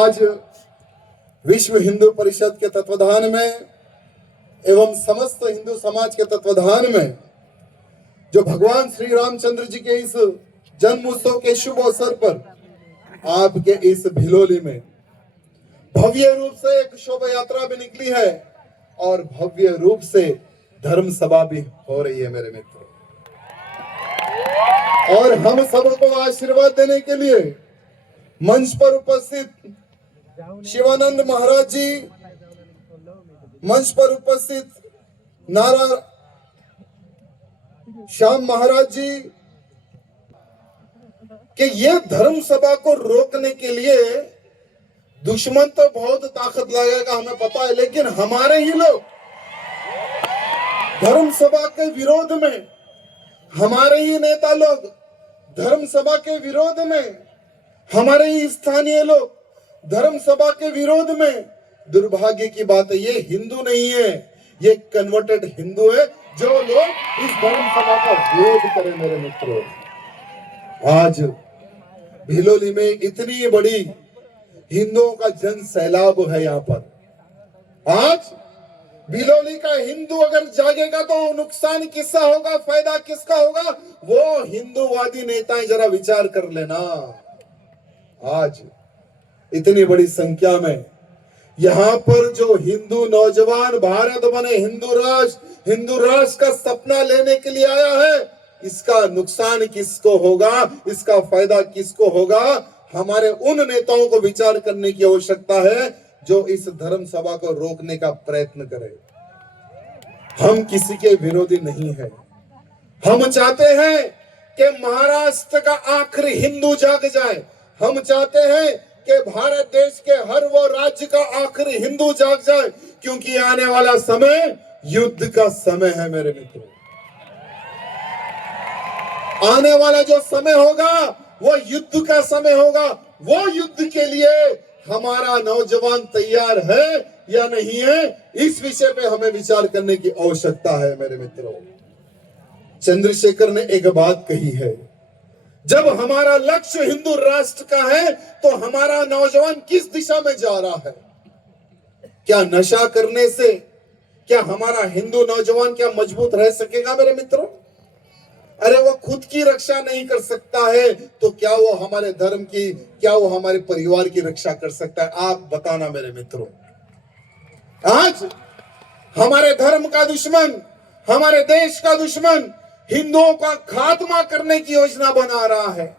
आज विश्व हिंदू परिषद के तत्वाधान में एवं समस्त हिंदू समाज के तत्वाधान में जो भगवान श्री रामचंद्र जी के इस जन्म उत्सव के शुभ अवसर पर आपके इस भिलोली में भव्य रूप से एक शोभा यात्रा भी निकली है और भव्य रूप से धर्म सभा भी हो रही है मेरे मित्रों। और हम सबको आशीर्वाद देने के लिए मंच पर उपस्थित शिवानंद महाराज जी, मंच पर उपस्थित नारा श्याम महाराज जी कि ये धर्म सभा को रोकने के लिए दुश्मन तो बहुत ताकत लगेगा हमें पता है, लेकिन हमारे ही लोग धर्म सभा के विरोध में, हमारे ही नेता लोग धर्म सभा के विरोध में, हमारे ही स्थानीय लोग धर्म सभा के विरोध में। दुर्भाग्य की बात है ये हिंदू नहीं है, ये कन्वर्टेड हिंदू है जो लोग इस धर्म सभा का विरोध करें। मेरे मित्रों, आज भिलोली में इतनी बड़ी हिंदुओं का जन सैलाब है। यहाँ पर आज भिलोली का हिंदू अगर जागेगा तो नुकसान किसका होगा, फायदा किसका होगा, वो हिंदूवादी नेता जरा विचार कर लेना। आज इतनी बड़ी संख्या में यहाँ पर जो हिंदू नौजवान भारत बने, हिंदू राष्ट्र का सपना लेने के लिए आया है, इसका नुकसान किसको होगा, इसका फायदा किसको होगा, हमारे उन नेताओं को विचार करने की आवश्यकता है जो इस धर्म सभा को रोकने का प्रयत्न करें। हम किसी के विरोधी नहीं है। हम चाहते हैं कि महाराष्ट्र का आखिरी हिंदू जाग जाए। हम चाहते हैं कि भारत देश के हर वो राज्य का आखिरी हिंदू जाग जाए, क्योंकि आने वाला समय युद्ध का समय है मेरे मित्रों। आने वाला जो समय होगा वो युद्ध का समय होगा। वो युद्ध के लिए हमारा नौजवान तैयार है या नहीं है, इस विषय पे हमें विचार करने की आवश्यकता है मेरे मित्रों। चंद्रशेखर ने एक बात कही है, जब हमारा लक्ष्य हिंदू राष्ट्र का है तो हमारा नौजवान किस दिशा में जा रहा है। क्या नशा करने से क्या हमारा हिंदू नौजवान क्या मजबूत रह सकेगा मेरे मित्रों? अरे वो खुद की रक्षा नहीं कर सकता है तो क्या वो हमारे धर्म की, क्या वो हमारे परिवार की रक्षा कर सकता है? आप बताना मेरे मित्रों। आज हमारे धर्म का दुश्मन, हमारे देश का दुश्मन हिंदुओं का खात्मा करने की योजना बना रहा है।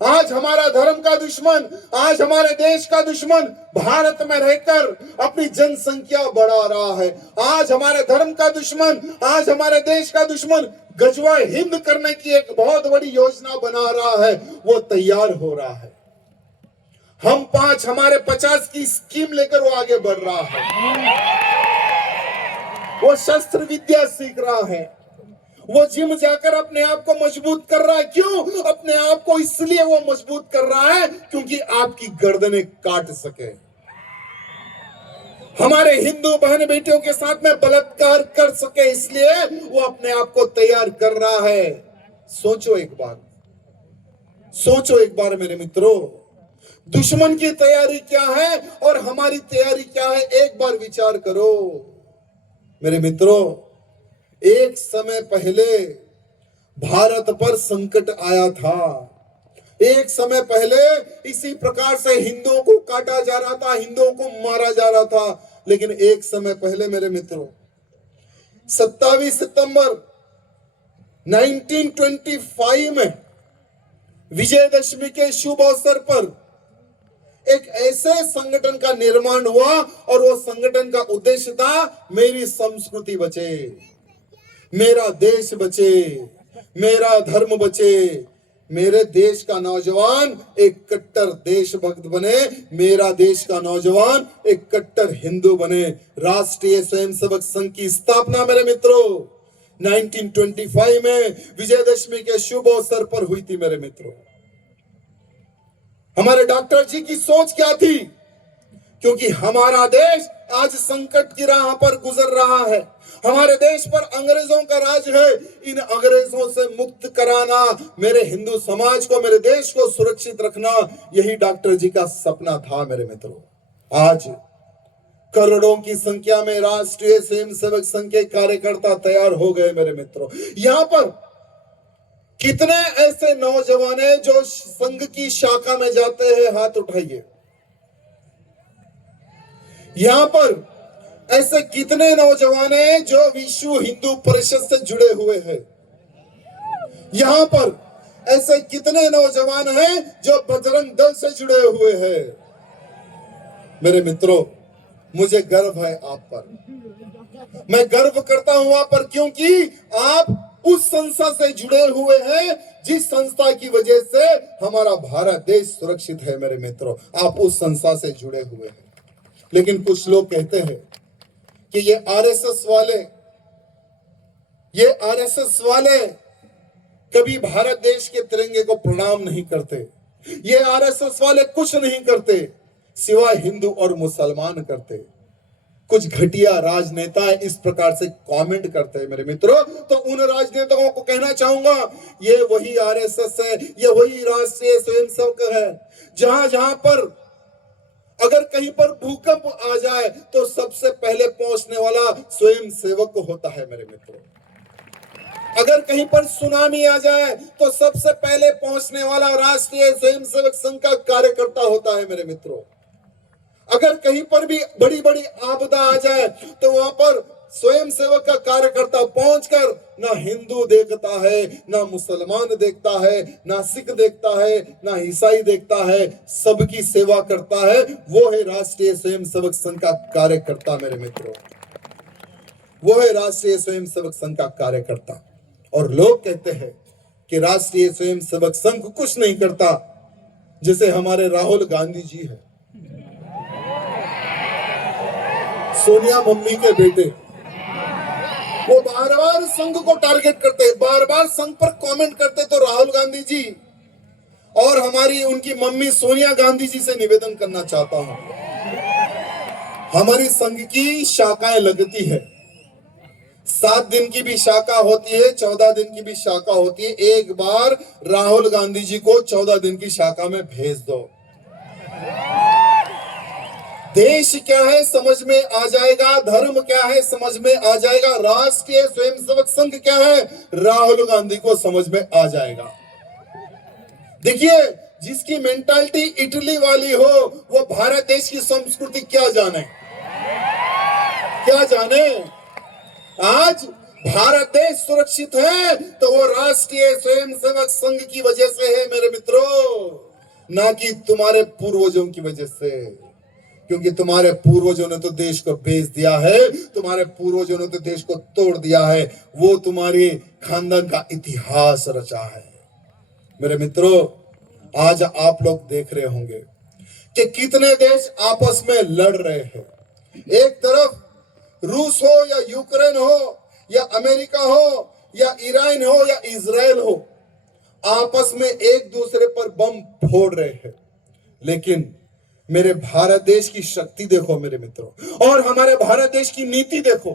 आज हमारा धर्म का दुश्मन, आज हमारे देश का दुश्मन भारत में रहकर अपनी जनसंख्या बढ़ा रहा है। आज हमारे धर्म का दुश्मन, आज हमारे देश का दुश्मन गजवा हिंद करने की एक बहुत बड़ी योजना बना रहा है, वो तैयार हो रहा है। हम 5 हमारे 50 की स्कीम लेकर वो आगे बढ़ रहा है। वो शस्त्र विद्या सीख रहा है, वो जिम जाकर अपने आप को मजबूत कर रहा है। क्यों? अपने आप को इसलिए वो मजबूत कर रहा है क्योंकि आपकी गर्दनें काट सके। हमारे हिंदू बहन बेटियों के साथ में बलात्कार कर सके, इसलिए वो अपने आप को तैयार कर रहा है। सोचो एक बार, सोचो एक बार मेरे मित्रों, दुश्मन की तैयारी क्या है और हमारी तैयारी क्या है, एक बार विचार करो मेरे मित्रों। एक समय पहले भारत पर संकट आया था। एक समय पहले इसी प्रकार से हिंदुओं को काटा जा रहा था, हिंदुओं को मारा जा रहा था। लेकिन एक समय पहले मेरे मित्रों 27 सितंबर 1925 में विजयदशमी के शुभ अवसर पर एक ऐसे संगठन का निर्माण हुआ और वो संगठन का उद्देश्य था, मेरी संस्कृति बचे, मेरा देश बचे, मेरा धर्म बचे, मेरे देश का नौजवान एक कट्टर देशभक्त बने, मेरा देश का नौजवान एक कट्टर हिंदू बने। राष्ट्रीय स्वयंसेवक संघ की स्थापना मेरे मित्रों 1925 में विजयदशमी के शुभ अवसर पर हुई थी मेरे मित्रों। हमारे डॉक्टर जी की सोच क्या थी? क्योंकि हमारा देश आज संकट की राह पर गुजर रहा है, हमारे देश पर अंग्रेजों का राज है। इन अंग्रेजों से मुक्त कराना, मेरे हिंदू समाज को, मेरे देश को सुरक्षित रखना, यही डॉक्टर जी का सपना था मेरे मित्रों। आज करोड़ों की संख्या में राष्ट्रीय स्वयंसेवक संघ के कार्यकर्ता तैयार हो गए मेरे मित्रों। यहां पर कितने ऐसे नौजवान हैं जो संघ की शाखा में जाते हैं? हाथ उठाइए। यहां पर ऐसे कितने नौजवान हैं जो विश्व हिंदू परिषद से जुड़े हुए हैं? यहां पर ऐसे कितने नौजवान हैं जो बजरंग दल से जुड़े हुए हैं? मेरे मित्रों, मुझे गर्व है आप पर। मैं गर्व करता हूं आप पर, क्योंकि आप उस संस्था से जुड़े हुए हैं जिस संस्था की वजह से हमारा भारत देश सुरक्षित है मेरे मित्रों। आप उस संस्था से जुड़े हुए हैं। लेकिन कुछ लोग कहते हैं कि ये आरएसएस वाले कभी भारत देश के तिरंगे को प्रणाम नहीं करते। ये आरएसएस वाले कुछ नहीं करते सिवाय हिंदू और मुसलमान करते। कुछ घटिया राजनेता इस प्रकार से कमेंट करते हैं मेरे मित्रों। तो उन राजनेताओं को कहना चाहूंगा, ये वही आरएसएस है, ये वही राष्ट्रीय स्वयंसेवक है, जहां जहां पर अगर कहीं पर भूकंप आ जाए तो सबसे पहले पहुंचने वाला स्वयंसेवक होता है मेरे मित्रों। अगर कहीं पर सुनामी आ जाए तो सबसे पहले पहुंचने वाला राष्ट्रीय स्वयंसेवक संघ का कार्यकर्ता होता है मेरे मित्रों। अगर कहीं पर भी बड़ी बड़ी आपदा आ जाए तो वहां पर स्वयंसेवक का कार्यकर्ता पहुंचकर ना हिंदू देखता है, ना मुसलमान देखता है, ना सिख देखता है, ना ईसाई देखता है, सबकी सेवा करता है। वो है राष्ट्रीय स्वयंसेवक संघ का कार्यकर्ता मेरे मित्रों। वो है राष्ट्रीय स्वयंसेवक संघ का कार्यकर्ता। और लोग कहते हैं कि राष्ट्रीय स्वयंसेवक संघ कुछ नहीं करता, जैसे हमारे राहुल गांधी जी है, सोनिया मम्मी के बेटे, वो बार बार संघ को टारगेट करते हैं, बार बार संघ पर कमेंट करते। तो राहुल गांधी जी और हमारी उनकी मम्मी सोनिया गांधी जी से निवेदन करना चाहता हूं, हमारी संघ की शाखाएं लगती है, 7 दिन की भी शाखा होती है, 14 दिन की भी शाखा होती है। एक बार राहुल गांधी जी को 14 दिन की शाखा में भेज दो, देश क्या है समझ में आ जाएगा, धर्म क्या है समझ में आ जाएगा, राष्ट्रीय स्वयंसेवक संघ क्या है राहुल गांधी को समझ में आ जाएगा। देखिए, जिसकी मेंटालिटी इटली वाली हो वो भारत देश की संस्कृति क्या जाने, क्या जाने। आज भारत देश सुरक्षित है तो वो राष्ट्रीय स्वयंसेवक संघ की वजह से है मेरे मित्रों, ना कि तुम्हारे पूर्वजों की वजह से। क्योंकि तुम्हारे पूर्वजों ने तो देश को बेच दिया है, तुम्हारे पूर्वजों ने तो देश को तोड़ दिया है, वो तुम्हारे खानदान का इतिहास रचा है मेरे मित्रों। आज आप लोग देख रहे होंगे कि कितने देश आपस में लड़ रहे हैं। एक तरफ रूस हो या यूक्रेन हो या अमेरिका हो या ईरान हो या इजराइल हो, आपस में एक दूसरे पर बम फोड़ रहे हैं। लेकिन मेरे भारत देश की शक्ति देखो मेरे मित्रों, और हमारे भारत देश की नीति देखो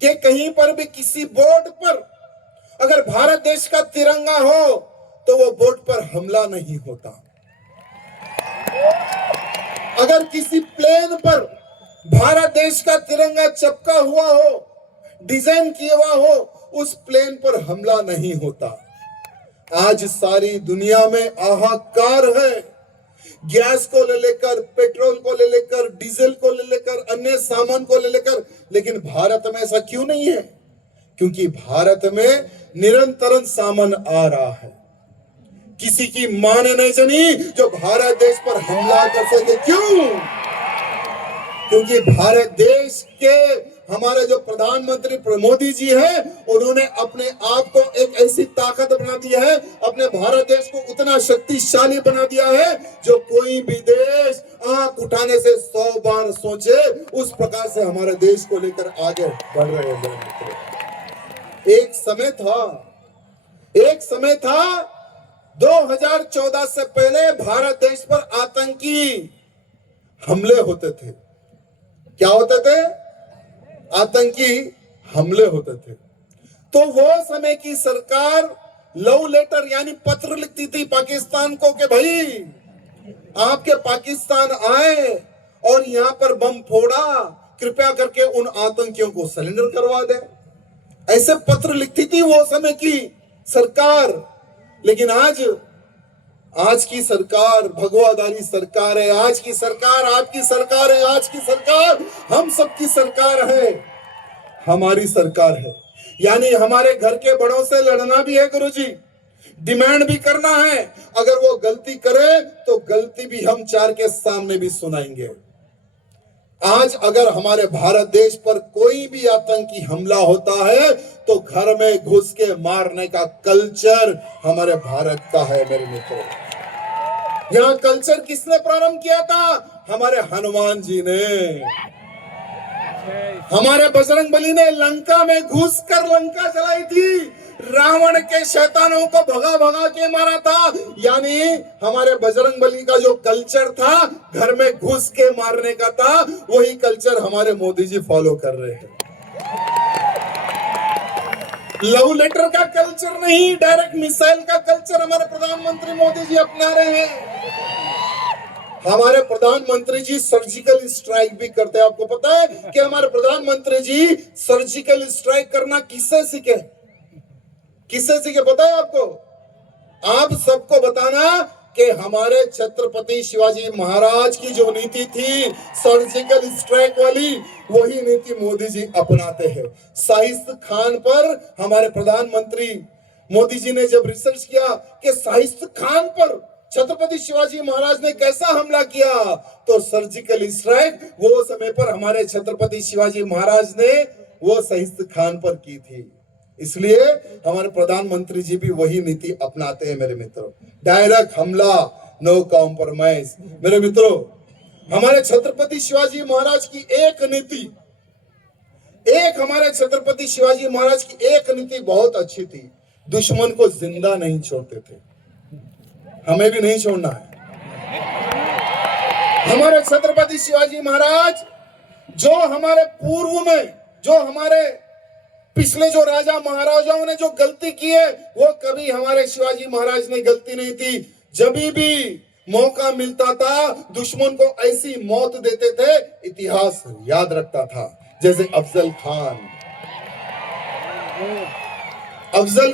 कि कहीं पर भी किसी बोर्ड पर अगर भारत देश का तिरंगा हो तो वो बोर्ड पर हमला नहीं होता। अगर किसी प्लेन पर भारत देश का तिरंगा चिपका हुआ हो, डिजाइन किया हुआ हो, उस प्लेन पर हमला नहीं होता। आज सारी दुनिया में हाहाकार है, गैस को ले लेकर, पेट्रोल को ले लेकर, डीजल को ले लेकर, अन्य सामान को ले लेकर। लेकिन भारत में ऐसा क्यों नहीं है? क्योंकि भारत में निरंतर सामान आ रहा है। किसी की मान नहीं जनी जो भारत देश पर हमला कर सके। क्यों? क्योंकि भारत देश के हमारे जो प्रधानमंत्री मोदी जी हैं, उन्होंने अपने आप को एक ऐसी ताकत बना दिया है, अपने भारत देश को उतना शक्तिशाली बना दिया है जो कोई भी देश आंख उठाने से 100 बार सोचे, उस प्रकार से हमारे देश को लेकर आगे बढ़ रहे हैं मेरे मित्रों। एक समय था 2014 से पहले भारत देश पर आतंकी हमले होते थे। क्या होते थे? आतंकी हमले होते थे, तो वो समय की सरकार लव लेटर यानी पत्र लिखती थी पाकिस्तान को कि भाई आपके पाकिस्तान आए और यहां पर बम फोड़ा, कृपया करके उन आतंकियों को सरेंडर करवा दे। ऐसे पत्र लिखती थी वो समय की सरकार। लेकिन आज की सरकार भगवादारी सरकार है। आज की सरकार आपकी सरकार है। आज की सरकार हम सबकी सरकार है, हमारी सरकार है। यानी हमारे घर के बड़ों से लड़ना भी है गुरुजी, डिमांड भी करना है। अगर वो गलती करे तो गलती भी हम चार के सामने भी सुनाएंगे। आज अगर हमारे भारत देश पर कोई भी आतंकी हमला होता है तो घर में घुस के मारने का कल्चर हमारे भारत का है मेरे मित्रों। यहां कल्चर किसने प्रारंभ किया था? हमारे हनुमान जी ने, हमारे बजरंग बली ने लंका में घुसकर लंका जलाई थी, रावण के शैतानों को भगा भगा के मारा था। यानी हमारे बजरंग बली का जो कल्चर था घर में घुस के मारने का था, वही कल्चर हमारे मोदी जी फॉलो कर रहे हैं। लव लेटर का कल्चर नहीं, डायरेक्ट मिसाइल का कल्चर हमारे प्रधानमंत्री मोदी जी अपना रहे हैं। हमारे प्रधानमंत्री जी सर्जिकल स्ट्राइक भी करते हैं। आपको पता है कि हमारे प्रधानमंत्री जी सर्जिकल स्ट्राइक करना किससे सीखे? किससे सीखे पता है आपको? आप सबको बताना कि हमारे छत्रपति शिवाजी महाराज की जो नीति थी सर्जिकल स्ट्राइक वाली, वही नीति मोदी जी अपनाते हैं। साहिस्ते खान पर हमारे प्रधानमंत्री मोदी जी ने जब रिसर्च किया कि साहिस्ते खान पर छत्रपति शिवाजी महाराज ने कैसा हमला किया, तो सर्जिकल स्ट्राइक वो समय पर हमारे छत्रपति शिवाजी महाराज ने वो साहिस्ते खान पर की थी। इसलिए हमारे प्रधानमंत्री जी भी वही नीति अपनाते हैं मेरे मित्रों। डायरेक्ट हमला, नो कॉम्प्रोमाइज। मेरे मित्रों, हमारे छत्रपति शिवाजी महाराज की एक नीति, हमारे छत्रपति शिवाजी महाराज की एक नीति बहुत अच्छी थी, दुश्मन को जिंदा नहीं छोड़ते थे। हमें भी नहीं छोड़ना है। हमारे छत्रपति शिवाजी महाराज जो हमारे पूर्व में, जो हमारे पिछले जो राजा महाराजाओं ने जो गलती की है, वो कभी हमारे शिवाजी महाराज ने गलती नहीं थी। जब भी मौका मिलता था दुश्मन को ऐसी मौत देते थे, इतिहास याद रखता था। जैसे अफजल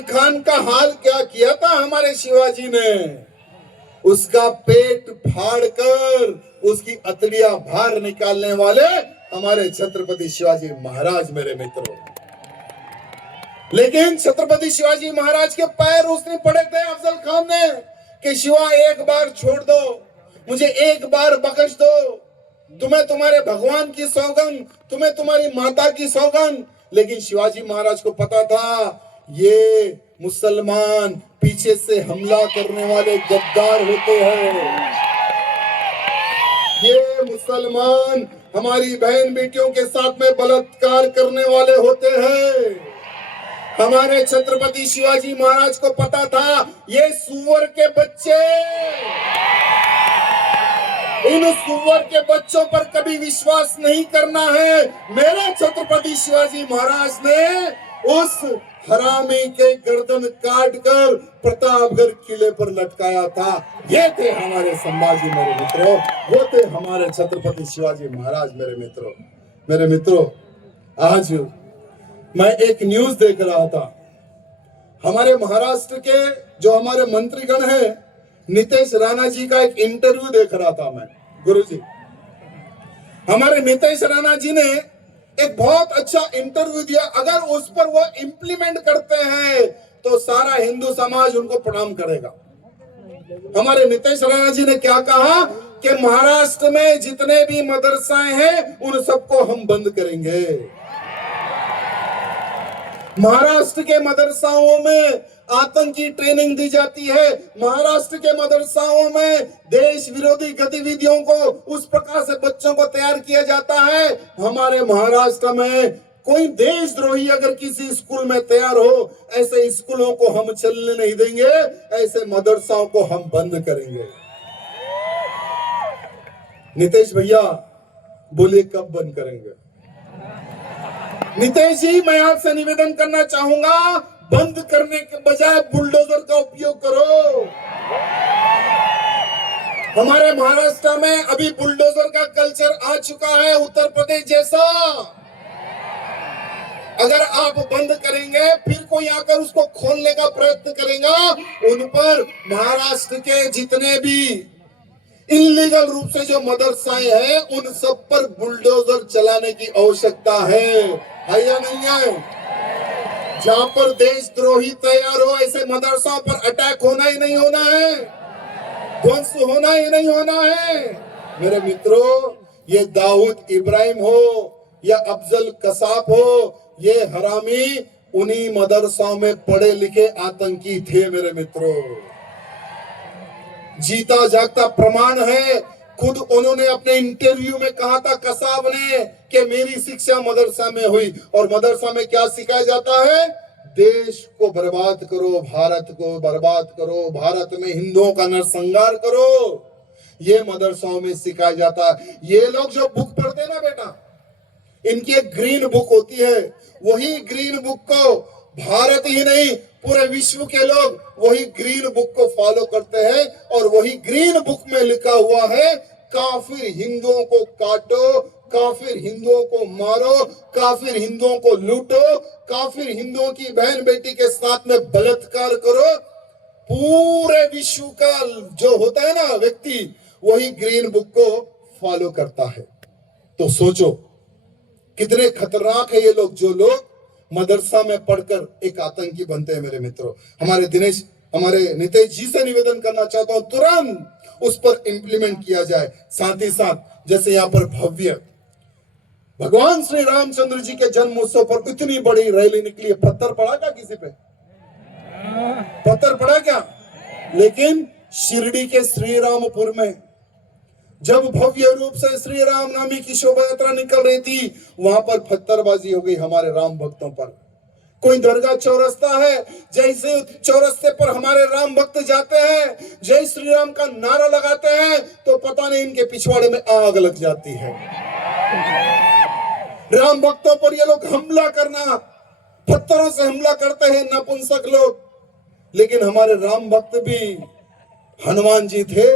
खान का हाल क्या किया था हमारे शिवाजी ने? उसका पेट फाड़कर उसकी अतड़ियां बाहर निकालने वाले हमारे छत्रपति शिवाजी महाराज मेरे मित्रों। लेकिन छत्रपति शिवाजी महाराज के पैर उसने पड़े थे अफजल खान ने कि शिवा एक बार छोड़ दो, मुझे एक बार बख्श दो, तुम्हें तुम्हारे भगवान की सौगंध, तुम्हें तुम्हारी माता की सौगंध। लेकिन शिवाजी महाराज को पता था ये मुसलमान पीछे से हमला करने वाले गद्दार होते हैं, ये मुसलमान हमारी बहन बेटियों के साथ में बलात्कार करने वाले होते हैं। हमारे छत्रपति शिवाजी महाराज को पता था ये सुअर के बच्चे, इन सुअर के बच्चों पर कभी विश्वास नहीं करना है। मेरे छत्रपति शिवाजी महाराज ने उस हरामी के गर्दन काटकर प्रतापगढ़ किले पर लटकाया था। ये थे हमारे संभाजी मेरे मित्रों, वो थे हमारे छत्रपति शिवाजी महाराज मेरे मित्रों। मेरे मित्रों, आज मैं एक न्यूज देख रहा था, हमारे महाराष्ट्र के जो हमारे मंत्रीगण हैं, नीतीश राणा जी का एक इंटरव्यू देख रहा था मैं गुरुजी। हमारे नीतीश राणा जी ने एक बहुत अच्छा इंटरव्यू दिया। अगर उस पर वो इम्प्लीमेंट करते हैं तो सारा हिंदू समाज उनको प्रणाम करेगा। हमारे नीतीश राणा जी ने क्या कहा कि महाराष्ट्र में जितने भी मदरसाएं हैं उन सबको हम बंद करेंगे। महाराष्ट्र के मदरसाओं में आतंकी ट्रेनिंग दी जाती है, महाराष्ट्र के मदरसाओं में देश विरोधी गतिविधियों को उस प्रकार से बच्चों को तैयार किया जाता है। हमारे महाराष्ट्र में कोई देशद्रोही अगर किसी स्कूल में तैयार हो, ऐसे स्कूलों को हम चलने नहीं देंगे, ऐसे मदरसाओं को हम बंद करेंगे। नीतीश भैया बोलिए कब बंद करेंगे? नितेश जी, मैं आपसे निवेदन करना चाहूंगा, बंद करने के बजाय बुलडोजर का उपयोग करो। हमारे महाराष्ट्र में अभी बुलडोजर का कल्चर आ चुका है, उत्तर प्रदेश जैसा। अगर आप बंद करेंगे, फिर कोई आकर उसको खोलने का प्रयत्न करेगा, उन पर महाराष्ट्र के जितने भी इलीगल रूप से जो मदरसाएं हैं, उन सब पर बुलडोजर चलाने की आवश्यकता है या नहीं है? जहां पर देशद्रोही तैयार हो, ऐसे मदरसा पर अटैक होना ही नहीं होना है, ध्वंस होना ही नहीं होना है। मेरे मित्रों, ये दाऊद इब्राहिम हो या अफजल कसाब हो, ये हरामी उन्हीं मदरसाओं में पढ़े लिखे आतंकी थे। मेरे मित्रों, जीता जागता प्रमाण है। खुद उन्होंने अपने इंटरव्यू में कहा था, कसाब ने, कि मेरी शिक्षा मदरसा में हुई। और मदरसा में क्या सिखाया जाता है? देश को बर्बाद करो, भारत को बर्बाद करो, भारत में हिंदुओं का नरसंहार करो, ये मदरसाओं में सिखाया जाता है। ये लोग जो बुक पढ़ते ना बेटा, इनकी एक ग्रीन बुक होती है, वही ग्रीन बुक को भारत ही नहीं पूरे विश्व के लोग वही ग्रीन बुक को फॉलो करते हैं। और वही ग्रीन बुक में लिखा हुआ है, काफिर हिंदुओं को काटो, काफिर हिंदुओं को मारो, काफिर हिंदुओं को लूटो, काफिर हिंदुओं की बहन बेटी के साथ में बलात्कार करो। पूरे विश्व का जो होता है ना व्यक्ति, वही ग्रीन बुक को फॉलो करता है। तो सोचो कितने खतरनाक है ये लोग, जो लोग मदरसा में पढ़कर एक आतंकी बनते हैं। मेरे मित्रों, हमारे नितेश जी से निवेदन करना चाहता हूं, तुरंत उस पर इंप्लीमेंट किया जाए। साथ ही साथ जैसे यहाँ पर भव्य भगवान श्री रामचंद्र जी के जन्म उत्सव पर इतनी बड़ी रैली निकली है, पत्थर पड़ा क्या किसी पे? पत्थर पड़ा क्या? लेकिन शिरडी के श्री रामपुर में जब भव्य रूप से श्री राम नामी की शोभा यात्रा निकल रही थी, वहां पर पत्थरबाजी हो गई हमारे राम भक्तों पर। कोई दरगाह चौरस्ता है, जैसे चौरस्ते पर हमारे राम भक्त जाते हैं, जय श्री राम का नारा लगाते हैं, तो पता नहीं इनके पिछवाड़े में आग लग जाती है। राम भक्तों पर ये लोग हमला करना, पत्थरों से हमला करते हैं नपुंसक लोग। लेकिन हमारे राम भक्त भी हनुमान जी थे,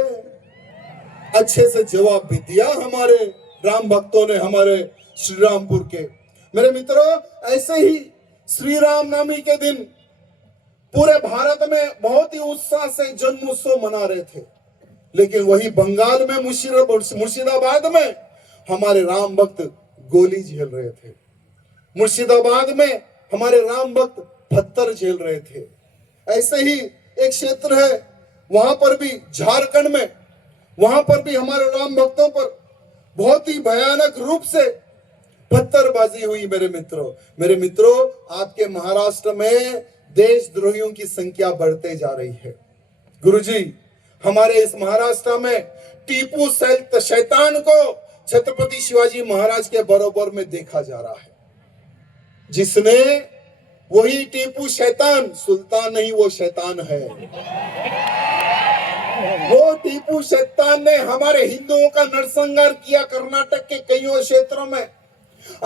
अच्छे से जवाब भी दिया हमारे राम भक्तों ने, हमारे श्री रामपुर के। मेरे मित्रों, ऐसे ही श्री राम नवमी के दिन पूरे भारत में बहुत ही उत्साह से जन्मोत्सव मना रहे थे। लेकिन वही बंगाल में मुर्शिदाबाद में हमारे राम भक्त गोली झेल रहे थे। मुर्शिदाबाद में हमारे राम भक्त पत्थर झेल रहे थे। ऐसे ही एक क्षेत्र है, वहां पर भी झारखंड में, वहां पर भी हमारे राम भक्तों पर बहुत ही भयानक रूप से पत्थरबाजी हुई। मेरे मित्रों, आपके महाराष्ट्र में देशद्रोहियों की संख्या बढ़ते जा रही है। गुरुजी, हमारे इस महाराष्ट्र में टीपू शैतान को छत्रपति शिवाजी महाराज के बरोबर में देखा जा रहा है, जिसने वही टीपू शैतान, सुल्तान नहीं वो शैतान है। वो टीपू शैतान ने हमारे हिंदुओं का नरसंहार किया कर्नाटक के कई क्षेत्रों में।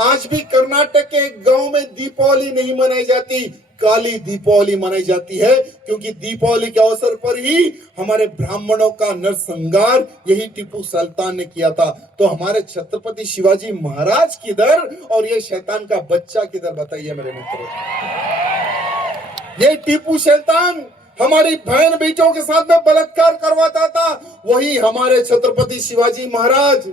आज भी कर्नाटक के गांव में दीपावली नहीं मनाई जाती, काली दीपावली मनाई जाती है, क्योंकि दीपावली के अवसर पर ही हमारे ब्राह्मणों का नरसंहार यही टीपू सुल्तान ने किया था। तो हमारे छत्रपति शिवाजी महाराज किधर और ये शैतान का बच्चा किधर, बताइए मेरे मित्रों। ये टीपू सुल्तान हमारी बहन बेटियों के साथ में बलात्कार करवाता था, वही हमारे छत्रपति शिवाजी महाराज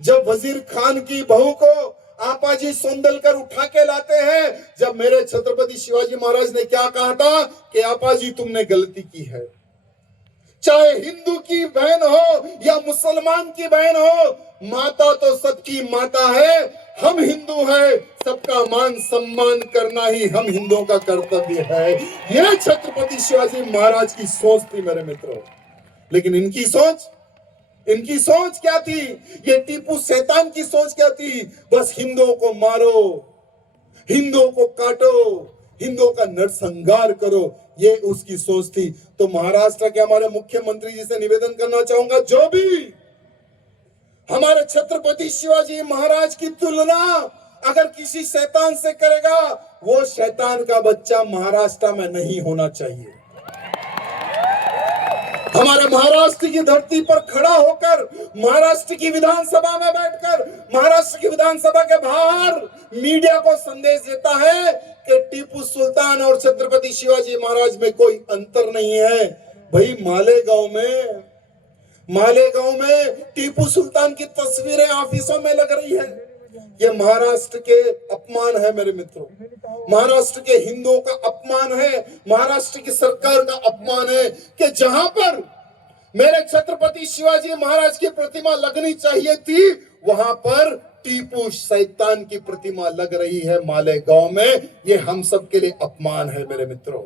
जब वजीर खान की बहू को आपाजी सौंदल कर उठा के लाते हैं, जब मेरे छत्रपति शिवाजी महाराज ने क्या कहा था कि आपाजी तुमने गलती की है, चाहे हिंदू की बहन हो या मुसलमान की बहन हो, माता तो सबकी माता है, हम हिंदू हैं, सबका मान सम्मान करना ही हम हिंदुओं का कर्तव्य है। यह छत्रपति शिवाजी महाराज की सोच थी मेरे मित्रों। लेकिन इनकी सोच क्या थी? ये टीपू शैतान की सोच क्या थी? बस हिंदुओं को मारो, हिंदुओं को काटो, हिंदुओं का नरसंहार करो, ये उसकी सोच थी। तो महाराष्ट्र के हमारे मुख्यमंत्री जी से निवेदन करना चाहूंगा, जो भी हमारे छत्रपति शिवाजी महाराज की तुलना अगर किसी शैतान से करेगा, वो शैतान का बच्चा महाराष्ट्र में नहीं होना चाहिए। हमारे महाराष्ट्र की धरती पर खड़ा होकर, महाराष्ट्र की विधानसभा में बैठकर, महाराष्ट्र की विधानसभा के बाहर मीडिया को संदेश देता है कि टीपू सुल्तान और छत्रपति शिवाजी महाराज में कोई अंतर नहीं है। भाई मालेगांव में टीपू सुल्तान की तस्वीरें ऑफिसों में लग रही है। ये महाराष्ट्र के अपमान है मेरे मित्रों, महाराष्ट्र के हिंदुओं का अपमान है, महाराष्ट्र की सरकार का अपमान है कि जहां पर मेरे छत्रपति शिवाजी महाराज की प्रतिमा लगनी चाहिए थी, वहां पर टीपू शैतान की प्रतिमा लग रही है मालेगांव में। ये हम सब के लिए अपमान है मेरे मित्रों।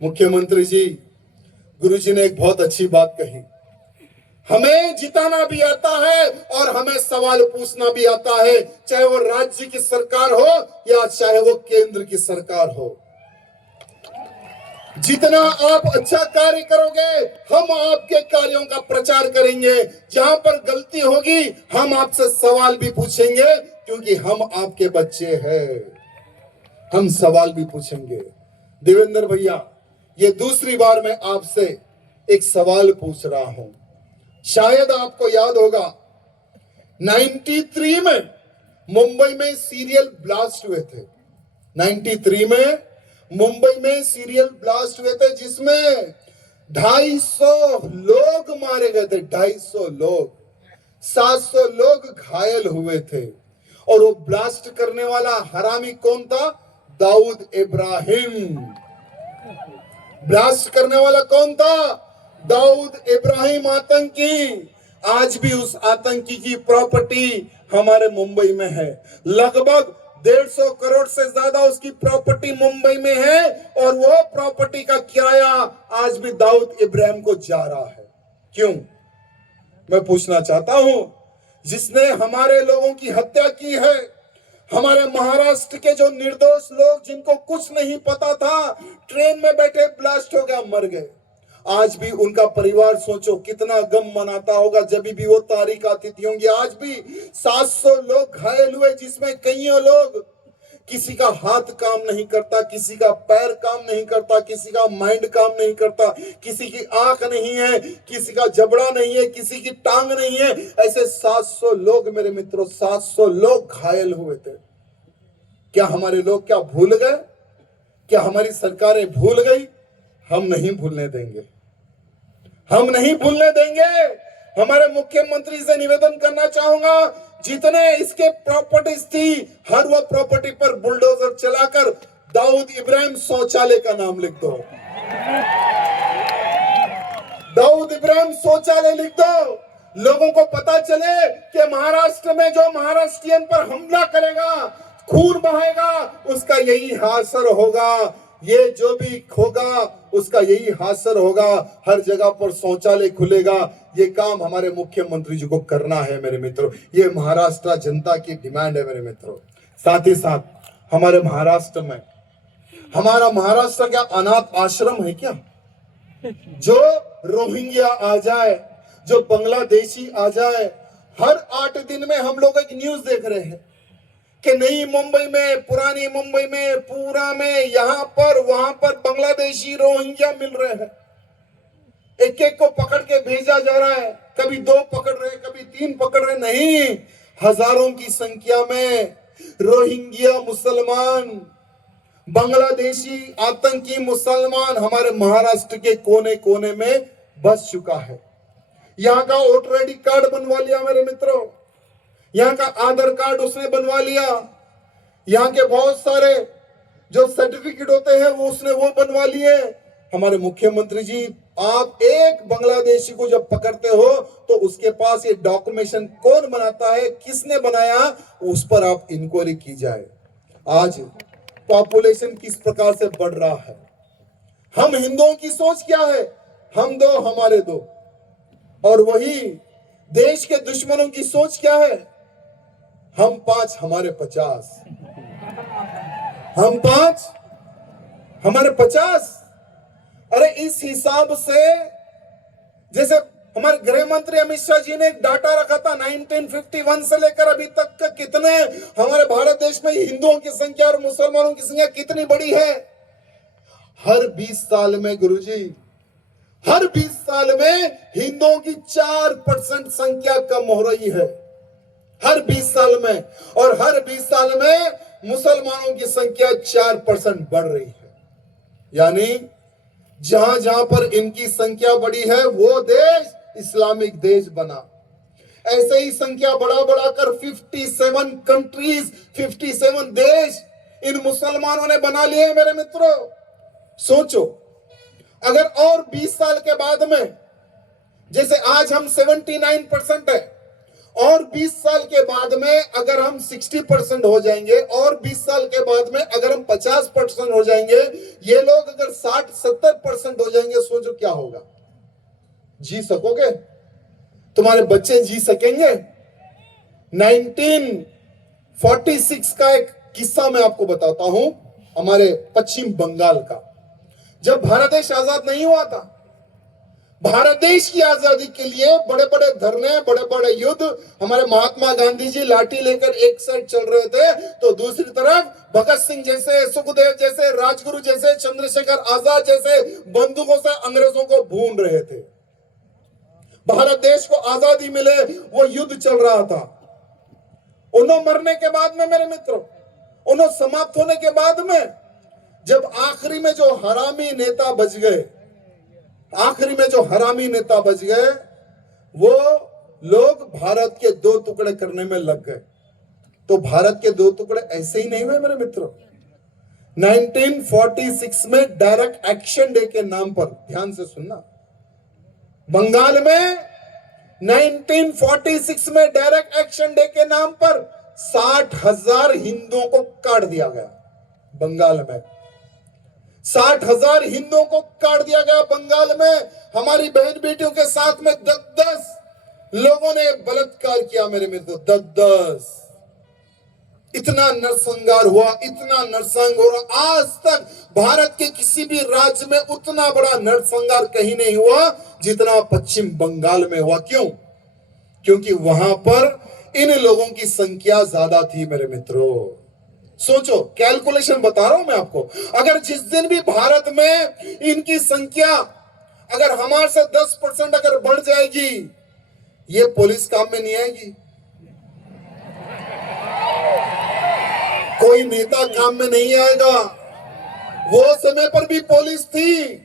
मुख्यमंत्री जी, गुरुजी ने एक बहुत अच्छी बात कही, हमें जिताना भी आता है और हमें सवाल पूछना भी आता है, चाहे वो राज्य की सरकार हो या चाहे वो केंद्र की सरकार हो। जितना आप अच्छा कार्य करोगे, हम आपके कार्यों का प्रचार करेंगे। जहां पर गलती होगी, हम आपसे सवाल भी पूछेंगे, क्योंकि हम आपके बच्चे हैं, हम सवाल भी पूछेंगे। देवेंद्र भैया, ये दूसरी बार मैं आपसे एक सवाल पूछ रहा हूं। शायद आपको याद होगा 93 में मुंबई में सीरियल ब्लास्ट हुए थे। 93 में मुंबई में सीरियल ब्लास्ट हुए थे, जिसमें 250 लोग मारे गए थे, 250 लोग, 700 लोग घायल हुए थे। और वो ब्लास्ट करने वाला हरामी कौन था? दाऊद इब्राहिम। ब्लास्ट करने वाला कौन था? दाऊद इब्राहिम आतंकी। आज भी उस आतंकी की प्रॉपर्टी हमारे मुंबई में है। लगभग 150 करोड़ से ज्यादा उसकी प्रॉपर्टी मुंबई में है, और वो प्रॉपर्टी का किराया आज भी दाऊद इब्राहिम को जा रहा है। क्यों? मैं पूछना चाहता हूं, जिसने हमारे लोगों की हत्या की है, हमारे महाराष्ट्र के जो निर्दोष लोग जिनको कुछ नहीं पता था, ट्रेन में बैठे ब्लास्ट हो गया, मर गए। आज भी उनका परिवार सोचो कितना गम मनाता होगा जब भी वो तारीख आती थी होंगी। आज भी 700 लोग घायल हुए, जिसमें कईयों लोग, किसी का हाथ काम नहीं करता, किसी का पैर काम नहीं करता, किसी का माइंड काम नहीं करता, किसी की आंख नहीं है, किसी का जबड़ा नहीं है, किसी की टांग नहीं है। ऐसे 700 लोग मेरे मित्रों, 700 लोग घायल हुए थे। क्या हमारे लोग क्या भूल गए? क्या हमारी सरकारें भूल गई? हम नहीं भूलने देंगे, हम नहीं भूलने देंगे। हमारे मुख्यमंत्री से निवेदन करना चाहूंगा, जितने इसके प्रॉपर्टीज थी, हर वो प्रॉपर्टी पर बुलडोजर चलाकर दाऊद इब्राहिम शौचालय का नाम लिख दो, दाऊद इब्राहिम शौचालय लिख दो। लोगों को पता चले कि महाराष्ट्र में जो महाराष्ट्रियन पर हमला करेगा, खून बहाएगा, उसका यही हासर होगा। ये जो भी खोगा उसका यही हासर होगा। हर जगह पर शौचालय खुलेगा। ये काम हमारे मुख्यमंत्री जी को करना है मेरे मित्रों। ये महाराष्ट्र जनता की डिमांड है मेरे मित्रों। साथ ही साथ हमारे महाराष्ट्र में, हमारा महाराष्ट्र क्या अनाथ आश्रम है क्या? जो रोहिंग्या आ जाए, जो बांग्लादेशी आ जाए, हर 8 दिन में हम लोग एक न्यूज देख रहे हैं कि नई मुंबई में, पुरानी मुंबई में, पूरा में, यहां पर वहां पर बांग्लादेशी रोहिंग्या मिल रहे हैं। एक एक को पकड़ के भेजा जा रहा है। कभी 2 पकड़ रहे, कभी 3 पकड़ रहे, नहीं, हजारों की संख्या में रोहिंग्या मुसलमान, बांग्लादेशी आतंकी मुसलमान हमारे महाराष्ट्र के कोने कोने में बस चुका है। यहाँ का वोटर आईडी कार्ड बनवा लिया मेरे मित्रों, यहाँ का आधार कार्ड उसने बनवा लिया, यहाँ के बहुत सारे जो सर्टिफिकेट होते हैं वो उसने वो बनवा लिए। हमारे मुख्यमंत्री जी, आप एक बांग्लादेशी को जब पकड़ते हो तो उसके पास ये डॉक्यूमेंटेशन कौन बनाता है, किसने बनाया, उस पर आप इंक्वायरी की जाए। आज पॉपुलेशन किस प्रकार से बढ़ रहा है। हम हिंदुओं की सोच क्या है? हम 2 हमारे 2, और वही देश के दुश्मनों की सोच क्या है? हम 5 हमारे 50, हम 5 हमारे 50। अरे इस हिसाब से, जैसे हमारे गृह मंत्री अमित शाह जी ने एक डाटा रखा था 1951 से लेकर अभी तक का कितने हमारे भारत देश में हिंदुओं की संख्या और मुसलमानों की संख्या कितनी बड़ी है। हर 20 साल में गुरुजी, हर 20 साल में हिंदुओं की 4% संख्या कम हो रही है, हर 20 साल में। और हर 20 साल में मुसलमानों की संख्या 4% बढ़ रही है। यानी जहां जहां पर इनकी संख्या बढ़ी है वो देश इस्लामिक देश बना। ऐसे ही संख्या बढ़ा बढ़ाकर 57 कंट्रीज, 57 देश इन मुसलमानों ने बना लिए मेरे मित्रों। सोचो, अगर और 20 साल के बाद में, जैसे आज हम 79% है, और 20 साल के बाद में अगर हम 60% हो जाएंगे, और 20 साल के बाद में अगर हम 50% हो जाएंगे, ये लोग अगर 60-70% हो जाएंगे, सोचो क्या होगा। जी सकोगे? तुम्हारे बच्चे जी सकेंगे? 1946 का एक किस्सा मैं आपको बताता हूं, हमारे पश्चिम बंगाल का। जब भारत देश आजाद नहीं हुआ था, भारत देश की आजादी के लिए बड़े बड़े धरने, बड़े बड़े युद्ध, हमारे महात्मा गांधी जी लाठी लेकर एक साइड चल रहे थे, तो दूसरी तरफ भगत सिंह जैसे, सुखदेव जैसे, राजगुरु जैसे, चंद्रशेखर आजाद जैसे बंदूकों से अंग्रेजों को भून रहे थे। भारत देश को आजादी मिले वो युद्ध चल रहा था। उन्होंने मरने के बाद में मेरे मित्रों, उन्होंने समाप्त होने के बाद में, जब आखिरी में जो हरामी नेता बच गए, आखिरी में जो हरामी नेता बच गए, वो लोग भारत के 2 टुकड़े करने में लग गए। तो भारत के 2 टुकड़े ऐसे ही नहीं हुए मेरे मित्रों। 1946 में डायरेक्ट एक्शन डे के नाम पर, ध्यान से सुनना, बंगाल में 1946 में डायरेक्ट एक्शन डे के नाम पर 60,000 हिंदुओं को काट दिया गया। बंगाल में 60,000 हिंदुओं को काट दिया गया। बंगाल में हमारी बहन बेटियों के साथ में 10-10 लोगों ने बलात्कार किया मेरे मित्र, 10-10। इतना नरसंहार हुआ, इतना नरसंहार हो रहा। आज तक भारत के किसी भी राज्य में उतना बड़ा नरसंहार कहीं नहीं हुआ जितना पश्चिम बंगाल में हुआ। क्यों? क्योंकि वहां पर इन लोगों की संख्या ज्यादा थी मेरे मित्रों। सोचो, कैलकुलेशन बता रहा हूं मैं आपको। अगर जिस दिन भी भारत में इनकी संख्या अगर हमारे से 10% अगर बढ़ जाएगी, ये पुलिस काम में नहीं आएगी, कोई नेता काम में नहीं आएगा। वो समय पर भी पुलिस थी,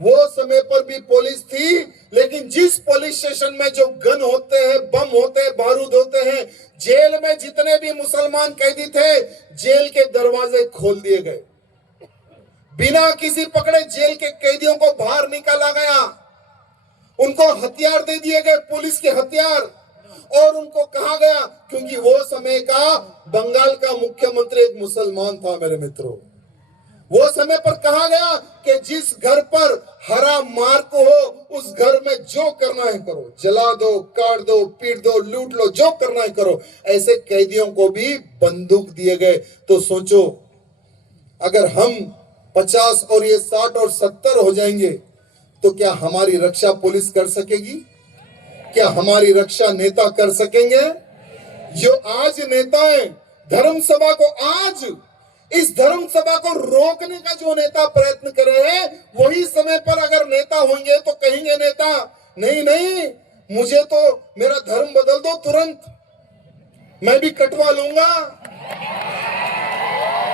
वो समय पर भी पुलिस थी, लेकिन जिस पुलिस स्टेशन में जो गन होते हैं, बम होते हैं, बारूद होते हैं, जेल में जितने भी मुसलमान कैदी थे, जेल के दरवाजे खोल दिए गए। बिना किसी पकड़े जेल के कैदियों को बाहर निकाला गया। उनको हथियार दे दिए गए, पुलिस के हथियार, और उनको कहा गया, क्योंकि वो समय का बंगाल का मुख्यमंत्री एक मुसलमान था मेरे मित्रों, वो समय पर कहा गया कि जिस घर पर हरा मार्क हो उस घर में जो करना है करो, जला दो, काट दो, पीट दो, लूट लो, जो करना है करो। ऐसे कैदियों को भी बंदूक दिए गए। तो सोचो, अगर हम 50 और ये 60 और 70 हो जाएंगे, तो क्या हमारी रक्षा पुलिस कर सकेगी? क्या हमारी रक्षा नेता कर सकेंगे? जो आज नेता है, धर्म सभा को, आज इस धर्म सभा को रोकने का जो नेता प्रयत्न कर रहे हैं, वही समय पर अगर नेता होंगे तो कहेंगे नेता, नहीं नहीं, मुझे तो मेरा धर्म बदल दो तुरंत, मैं भी कटवा लूंगा,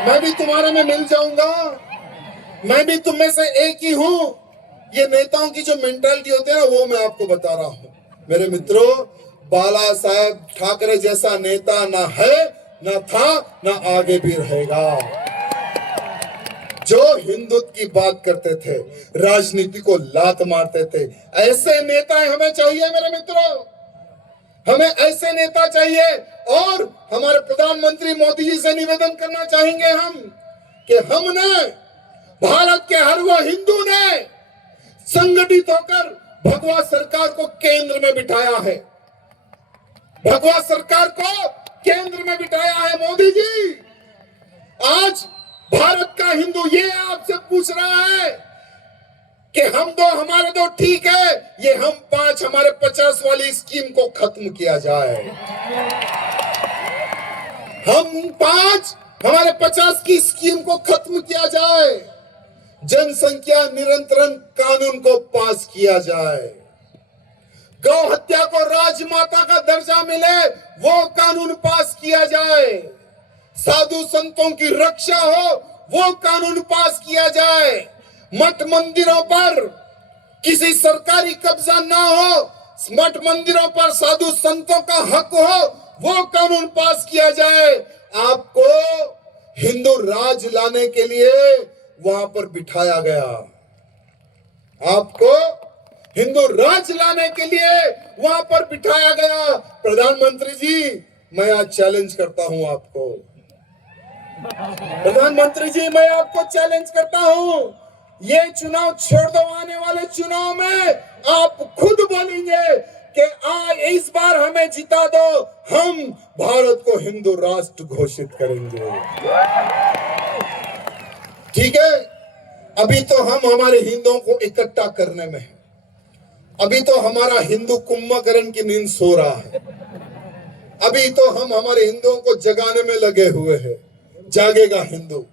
मैं भी तुम्हारे में मिल जाऊंगा, मैं भी तुम में से एक ही हूं। ये नेताओं की जो मेंटालिटी होती है ना, वो मैं आपको बता रहा हूं मेरे मित्रों। बाला साहेब ठाकरे जैसा नेता ना है, ना था, ना आगे भी रहेगा। जो हिंदुत्व की बात करते थे, राजनीति को लात मारते थे, ऐसे नेता हमें चाहिए मेरे मित्रों, हमें ऐसे नेता चाहिए। और हमारे प्रधानमंत्री मोदी जी से निवेदन करना चाहेंगे हम कि हमने, भारत के हर वो हिंदू ने संगठित होकर भगवा सरकार को केंद्र में बिठाया है, भगवा सरकार को केंद्र में बिठाया है। मोदी जी, आज भारत का हिंदू ये आपसे पूछ रहा है कि हम दो हमारे दो ठीक है, ये हम पांच हमारे 50 वाली स्कीम को खत्म किया जाए। हम पांच हमारे 50 की स्कीम को खत्म किया जाए। जनसंख्या नियंत्रण कानून को पास किया जाए। गौ हत्या को राजमाता का दर्जा मिले, वो कानून पास किया जाए। साधु संतों की रक्षा हो, वो कानून पास किया जाए। मठ मंदिरों पर किसी सरकारी कब्जा ना हो, मठ मंदिरों पर साधु संतों का हक हो, वो कानून पास किया जाए। आपको हिंदू राज लाने के लिए वहां पर बिठाया गया। आपको हिंदू राज लाने के लिए वहां पर बिठाया गया। प्रधानमंत्री जी, मैं आज चैलेंज करता हूं आपको। प्रधानमंत्री जी, मैं आपको चैलेंज करता हूं, ये चुनाव छोड़ दो। आने वाले चुनाव में आप खुद बोलेंगे कि इस बार हमें जिता दो, हम भारत को हिंदू राष्ट्र घोषित करेंगे। ठीक है, अभी तो हम हमारे हिंदुओं को इकट्ठा करने में हैं। अभी तो हमारा हिंदू कुंभकर्ण की नींद सो रहा है। अभी तो हम हमारे हिंदुओं को जगाने में लगे हुए हैं। जागेगा हिंदू।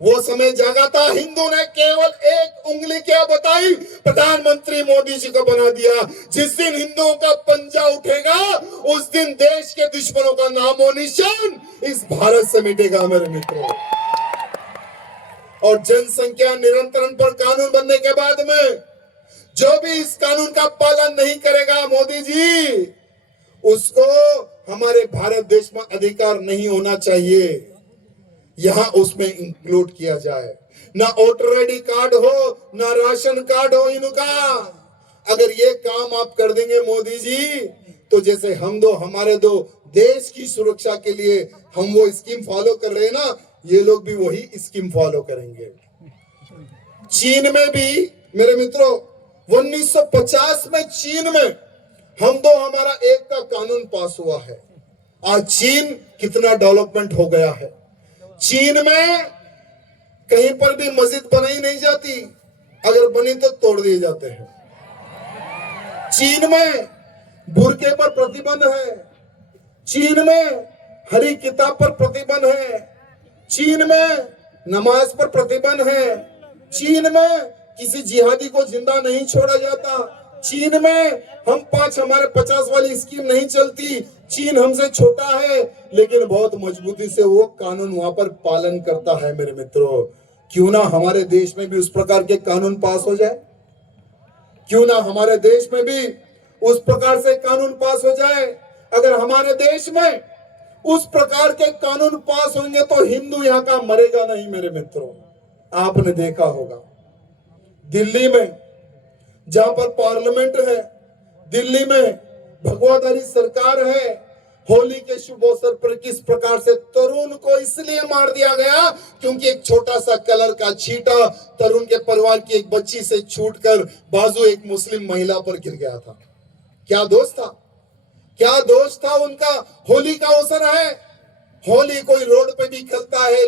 वो समय जागा था, हिंदू ने केवल एक उंगली क्या बताई, प्रधानमंत्री मोदी जी को बना दिया। जिस दिन हिंदुओं का पंजा उठेगा, उस दिन देश के दुश्मनों का नामो निशान इस भारत से मिटेगा मेरे मित्रों। और जनसंख्या नियंत्रण पर कानून बनने के बाद में जो भी इस कानून का पालन नहीं करेगा मोदी जी, उसको हमारे भारत देश में अधिकार नहीं होना चाहिए। यहां उसमें इंक्लूड किया जाए। ना वोटर आईडी कार्ड हो, ना राशन कार्ड हो इनका। अगर ये काम आप कर देंगे मोदी जी, तो जैसे हम दो हमारे दो देश की सुरक्षा के लिए हम वो स्कीम फॉलो कर रहे हैं ना, ये लोग भी वही स्कीम फॉलो करेंगे। चीन में भी मेरे मित्रों 1950 में चीन में हम दो हमारा एक का कानून पास हुआ है। आज चीन कितना डेवलपमेंट हो गया है। चीन में कहीं पर भी मस्जिद बनाई नहीं जाती, अगर बनी तो तोड़ दिए जाते हैं। चीन में बुर्के पर प्रतिबंध है। चीन में हरी किताब पर प्रतिबंध है। चीन में नमाज पर प्रतिबंध है। चीन में किसी जिहादी को जिंदा नहीं छोड़ा जाता। चीन में हम पांच हमारे 50 वाली स्कीम नहीं चलती। चीन हमसे छोटा है, लेकिन बहुत मजबूती से वो कानून वहां पर पालन करता है मेरे मित्रों। क्यों ना हमारे देश में भी उस प्रकार के कानून पास हो जाए? क्यों ना हमारे देश में भी उस प्रकार से कानून पास हो जाए? अगर हमारे देश में उस प्रकार के कानून पास होंगे तो हिंदू यहाँ का मरेगा नहीं मेरे मित्रों। आपने देखा होगा दिल्ली में जहां पर पार्लियामेंट है, दिल्ली में भगवाधारी सरकार है, होली के शुभ अवसर पर किस प्रकार से तरुण को इसलिए मार दिया गया क्योंकि एक छोटा सा कलर का छींटा तरुण के परिवार की एक बच्ची से छूटकर बाजू एक मुस्लिम महिला पर गिर गया था। क्या दोष था? क्या दोष था उनका? होली का अवसर है, होली कोई रोड पे भी खेलता है,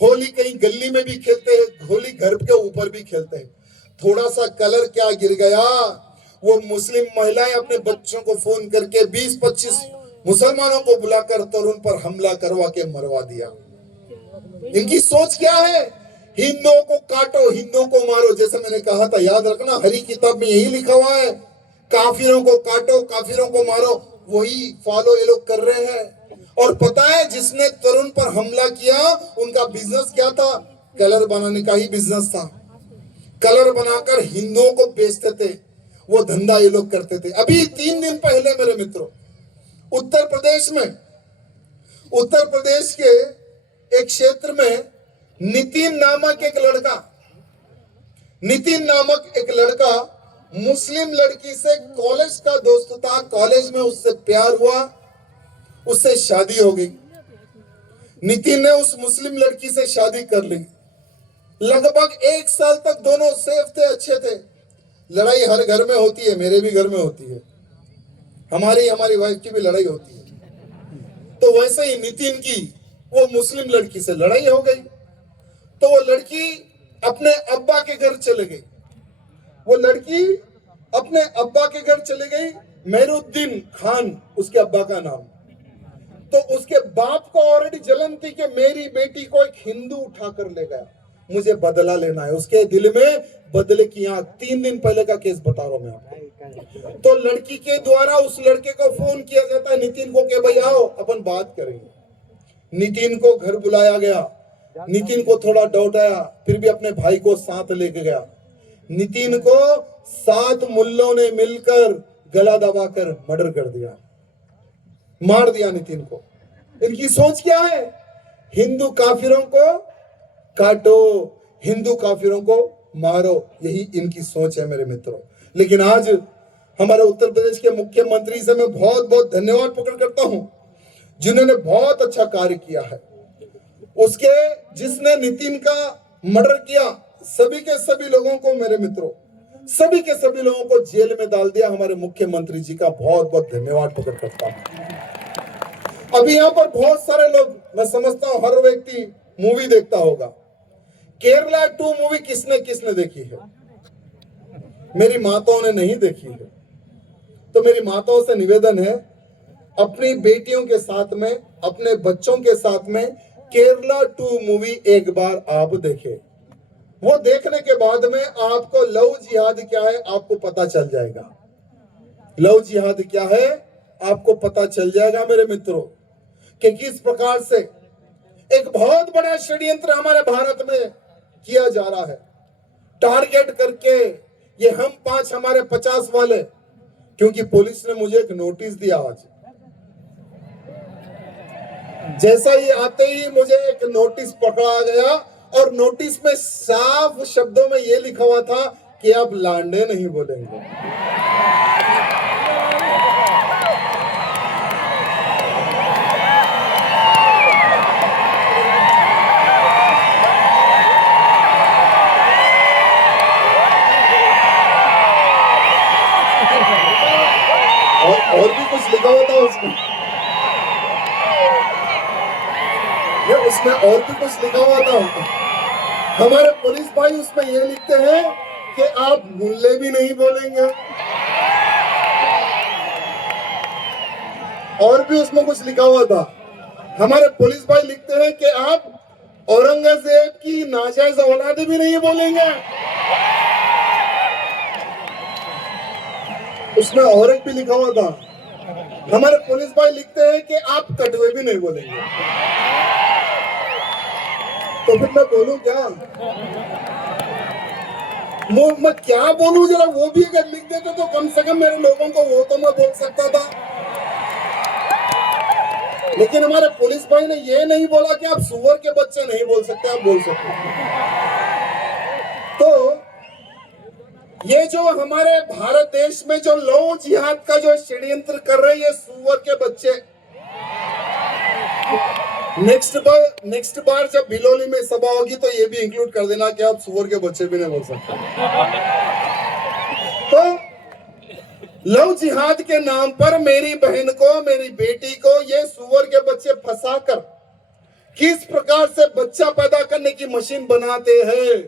होली कहीं गली में भी खेलते हैं, होली घर के ऊपर भी खेलते हैं। थोड़ा सा कलर क्या गिर गया, वो मुस्लिम महिलाएं अपने बच्चों को फोन करके 20-25 मुसलमानों को बुलाकर तरुण पर हमला करवा के मरवा दिया। इनकी सोच क्या है? हिंदुओं को काटो, हिंदुओं को मारो। जैसे मैंने कहा था, याद रखना, हरी किताब में यही लिखा हुआ है, काफिरों को काटो, काफिरों को मारो। वही फॉलो ये लोग कर रहे हैं। और पता है जिसने तरुण पर हमला किया उनका बिजनेस क्या था? कलर बनाने का ही बिजनेस था। कलर बनाकर हिंदुओं को बेचते थे, वो धंधा ये लोग करते थे। अभी 3 दिन पहले मेरे मित्रों उत्तर प्रदेश के एक क्षेत्र में नितिन नामक एक लड़का मुस्लिम लड़की से कॉलेज का दोस्त था, कॉलेज में उससे प्यार हुआ, उससे शादी हो गई। नितिन ने उस मुस्लिम लड़की से शादी कर ली। लगभग 1 साल तक दोनों सेफ थे, अच्छे थे। लड़ाई हर घर में होती है, मेरे भी घर में होती है, हमारी वाइफ की भी लड़ाई होती है। तो वैसे ही नितिन की वो मुस्लिम लड़की से लड़ाई हो गई, तो वो लड़की अपने अब्बा के घर चले गई। वो लड़की अपने अब्बा के घर चले गई, मेहरुद्दीन खान उसके अब्बा का नाम। तो उसके बाप को ऑलरेडी जलन थी कि मेरी बेटी को एक हिंदू उठाकर ले गया, मुझे बदला लेना है। उसके दिल में बदले की आंख। 3 दिन पहले का केस बता रहा हूं मैं आपको। तो लड़की के द्वारा उस लड़के को फोन किया जाता है नितिन को कि भाई आओ अपन बात करेंगे। नितिन को घर बुलाया गया। नितिन को थोड़ा डाउट आया, फिर भी अपने भाई को साथ लेके गया। नितिन को 7 मुल्लों ने मिलकर गला दबाकर मर्डर कर दिया, मार दिया नितिन को। इनकी सोच क्या है? हिंदू काफिरों को काटो, हिंदू काफिरों को मारो, यही इनकी सोच है मेरे मित्रों। लेकिन आज हमारे उत्तर प्रदेश के मुख्यमंत्री से मैं बहुत बहुत धन्यवाद प्रकट करता हूं, जिन्होंने बहुत अच्छा कार्य किया है। उसके जिसने नितिन का मर्डर किया, सभी के सभी लोगों को, मेरे मित्रों, सभी के सभी लोगों को जेल में डाल दिया। हमारे मुख्यमंत्री जी का बहुत बहुत धन्यवाद प्रकट करता हूं। अभी यहाँ पर बहुत सारे लोग, मैं समझता हूं हर व्यक्ति मूवी देखता होगा। केरला 2 मूवी किसने किसने देखी है? मेरी माताओं ने नहीं देखी है, तो मेरी माताओं से निवेदन है, अपनी बेटियों के साथ में, अपने बच्चों के साथ में केरला 2 मूवी एक बार आप देखें। वो देखने के बाद में आपको लव जिहाद क्या है आपको पता चल जाएगा। लव जिहाद क्या है आपको पता चल जाएगा मेरे मित्रों, कि किस प्रकार से एक बहुत बड़ा षड्यंत्र हमारे भारत में किया जा रहा है। टारगेट करके ये हम 5 हमारे 50 वाले, क्योंकि पुलिस ने मुझे एक नोटिस दिया आज। जैसा ही आते ही मुझे एक नोटिस पकड़ा गया, और नोटिस में साफ शब्दों में यह लिखा हुआ था कि आप लांडे नहीं बोलेंगे। और भी कुछ लिखा हुआ था उसमें, उसमें और भी कुछ लिखा हुआ था। हमारे पुलिस भाई उसमें ये लिखते हैं कि आप मुल्ले भी नहीं बोलेंगे। और भी उसमें कुछ लिखा हुआ था। हमारे पुलिस भाई लिखते हैं कि आप औरंगजेब की नाजायज औलाद भी नहीं बोलेंगे। उसमें और एक भी लिखा हुआ था। हमारे पुलिस भाई लिखते हैं कि आप कटवे भी नहीं बोलेंगे। तो फिर मैं बोलूं क्या? मैं क्या बोलूं? जरा वो भी अगर लिख देते तो कम से कम मेरे लोगों को वो तो मैं बोल सकता था। लेकिन हमारे पुलिस भाई ने ये नहीं बोला कि आप सुअर के बच्चे नहीं बोल सकते, आप बोल सकते। तो ये जो हमारे भारत देश में जो लव जिहाद का जो षड्यंत्र कर रहे हैं सुअर के बच्चे, नेक्स्ट बार जब भिलोली में सभा होगी तो ये भी इंक्लूड कर देना कि आप सुअर के बच्चे भी नहीं बोल सकते। तो लव जिहाद के नाम पर मेरी बहन को, मेरी बेटी को ये सुअर के बच्चे फंसाकर किस प्रकार से बच्चा पैदा करने की मशीन बनाते हैं,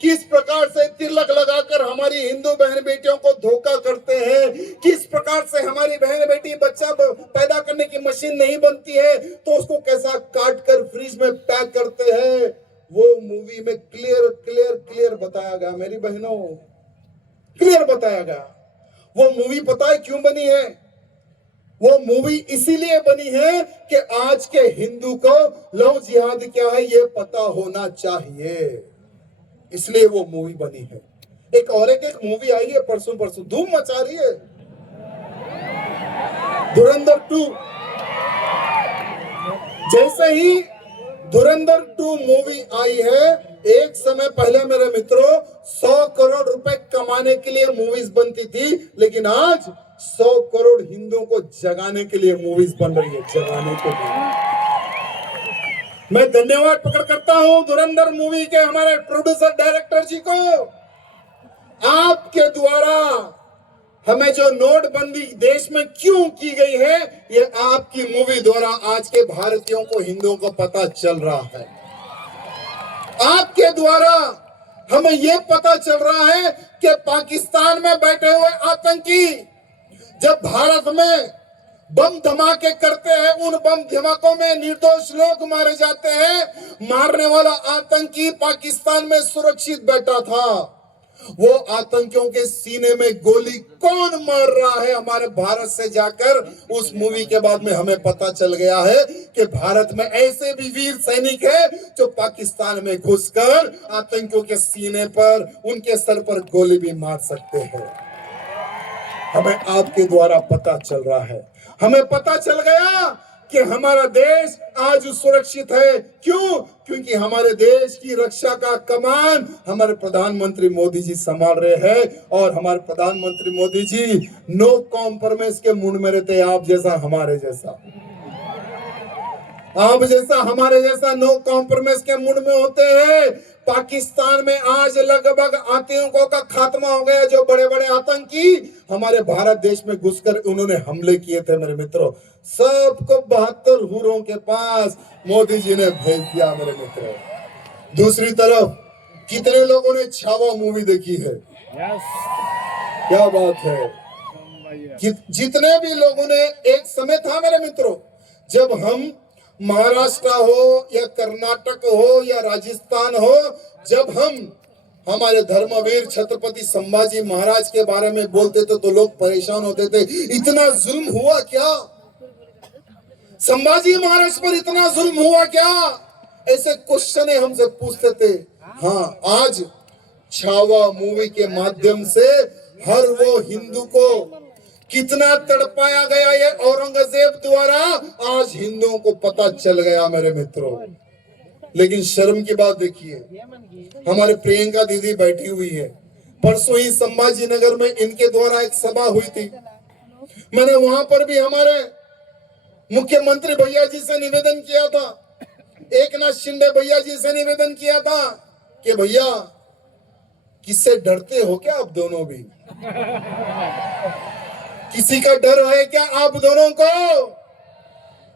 किस प्रकार से तिलक लगाकर हमारी हिंदू बहन बेटियों को धोखा करते हैं, किस प्रकार से हमारी बहन बेटी बच्चा पैदा करने की मशीन नहीं बनती है तो उसको कैसा काट कर फ्रिज में पैक करते हैं, वो मूवी में क्लियर बताया गया मेरी बहनों, क्लियर बताया गया। वो मूवी पता है क्यों बनी है? वो मूवी इसीलिए बनी है कि आज के हिंदू को लव जिहाद क्या है ये पता होना चाहिए, इसलिए वो मूवी बनी है। एक मूवी आई है परसों धूम मचा रही है, धुरंधर 2। जैसे ही धुरंधर 2 मूवी आई है, एक समय पहले मेरे मित्रों 100 करोड़ रुपए कमाने के लिए मूवीज बनती थी, लेकिन आज 100 करोड़ हिंदुओं को जगाने के लिए मूवीज बन रही है, जगाने के लिए। मैं धन्यवाद प्रकट करता हूं धुरंधर मूवी के हमारे प्रोड्यूसर डायरेक्टर जी को। आपके द्वारा हमें जो नोटबंदी देश में क्यों की गई है, ये आपकी मूवी द्वारा आज के भारतीयों को, हिंदुओं को पता चल रहा है। आपके द्वारा हमें यह पता चल रहा है कि पाकिस्तान में बैठे हुए आतंकी जब भारत में बम धमाके करते हैं, उन बम धमाकों में निर्दोष लोग मारे जाते हैं। मारने वाला आतंकी पाकिस्तान में सुरक्षित बैठा था। वो आतंकियों के सीने में गोली कौन मार रहा है हमारे भारत से जाकर? उस मूवी के बाद में हमें पता चल गया है कि भारत में ऐसे भी वीर सैनिक है जो पाकिस्तान में घुसकर आतंकियों के सीने पर, उनके सर पर गोली भी मार सकते हैं। हमें आपके द्वारा पता चल रहा है, हमें पता चल गया कि हमारा देश आज सुरक्षित है। क्यों? क्योंकि हमारे देश की रक्षा का कमान हमारे प्रधानमंत्री मोदी जी संभाल रहे हैं। और हमारे प्रधानमंत्री मोदी जी नो कॉम्प्रोमाइज के मूड में रहते हैं। आप जैसा हमारे जैसा, आप जैसा हमारे जैसा नो कॉम्प्रोमाइज के मूड में होते हैं। पाकिस्तान में आज लगभग आतंकियों का खात्मा हो गया। जो बड़े बड़े आतंकी हमारे भारत देश में घुसकर उन्होंने हमले किए थे मेरे मित्रों, सबको 72 हुरों के पास मोदी जी ने भेज दिया मेरे मित्रों। दूसरी तरफ कितने लोगों ने छावा मूवी देखी है? क्या बात है। जितने भी लोगों ने, एक समय था मेरे मित्रों जब हम महाराष्ट्र हो या कर्नाटक हो या राजस्थान हो, जब हम हमारे धर्मवीर छत्रपति संभाजी महाराज के बारे में बोलते थे तो लोग परेशान होते थे। इतना जुल्म हुआ क्या? संभाजी महाराज पर इतना जुल्म हुआ क्या? ऐसे क्वेश्चन हमसे पूछते थे। हाँ, आज छावा मूवी के माध्यम से हर वो हिंदू को कितना तड़पाया गया ये औरंगजेब द्वारा, आज हिंदुओं को पता चल गया मेरे मित्रों। लेकिन शर्म की बात देखिए, हमारे प्रियंका दीदी बैठी हुई है। परसों ही संभाजी नगर में इनके द्वारा एक सभा हुई थी। मैंने वहां पर भी हमारे मुख्यमंत्री भैया जी से निवेदन किया था, एकनाथ शिंदे भैया जी से निवेदन किया था कि भैया किससे डरते हो क्या आप दोनों भी? किसी का डर है क्या आप दोनों को?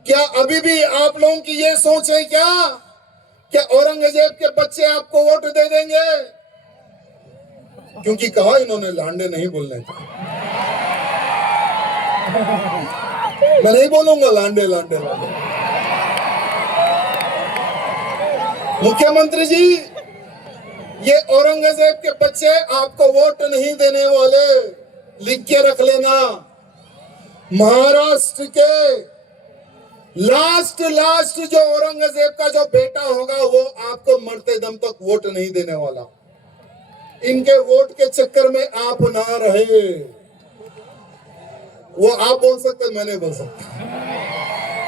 क्या अभी भी आप लोगों की ये सोच है क्या औरंगजेब के बच्चे आपको वोट दे देंगे? क्योंकि कहा इन्होंने लांडे नहीं बोलने थे। मैं नहीं बोलूंगा लांडे लांडे लांडे। मुख्यमंत्री जी, ये औरंगजेब के बच्चे आपको वोट नहीं देने वाले, लिख के रख लेना। महाराष्ट्र के लास्ट जो औरंगजेब का जो बेटा होगा वो आपको मरते दम तक वोट नहीं देने वाला। इनके वोट के चक्कर में आप ना रहे। वो आप बोल सकते, मैं नहीं बोल सकता।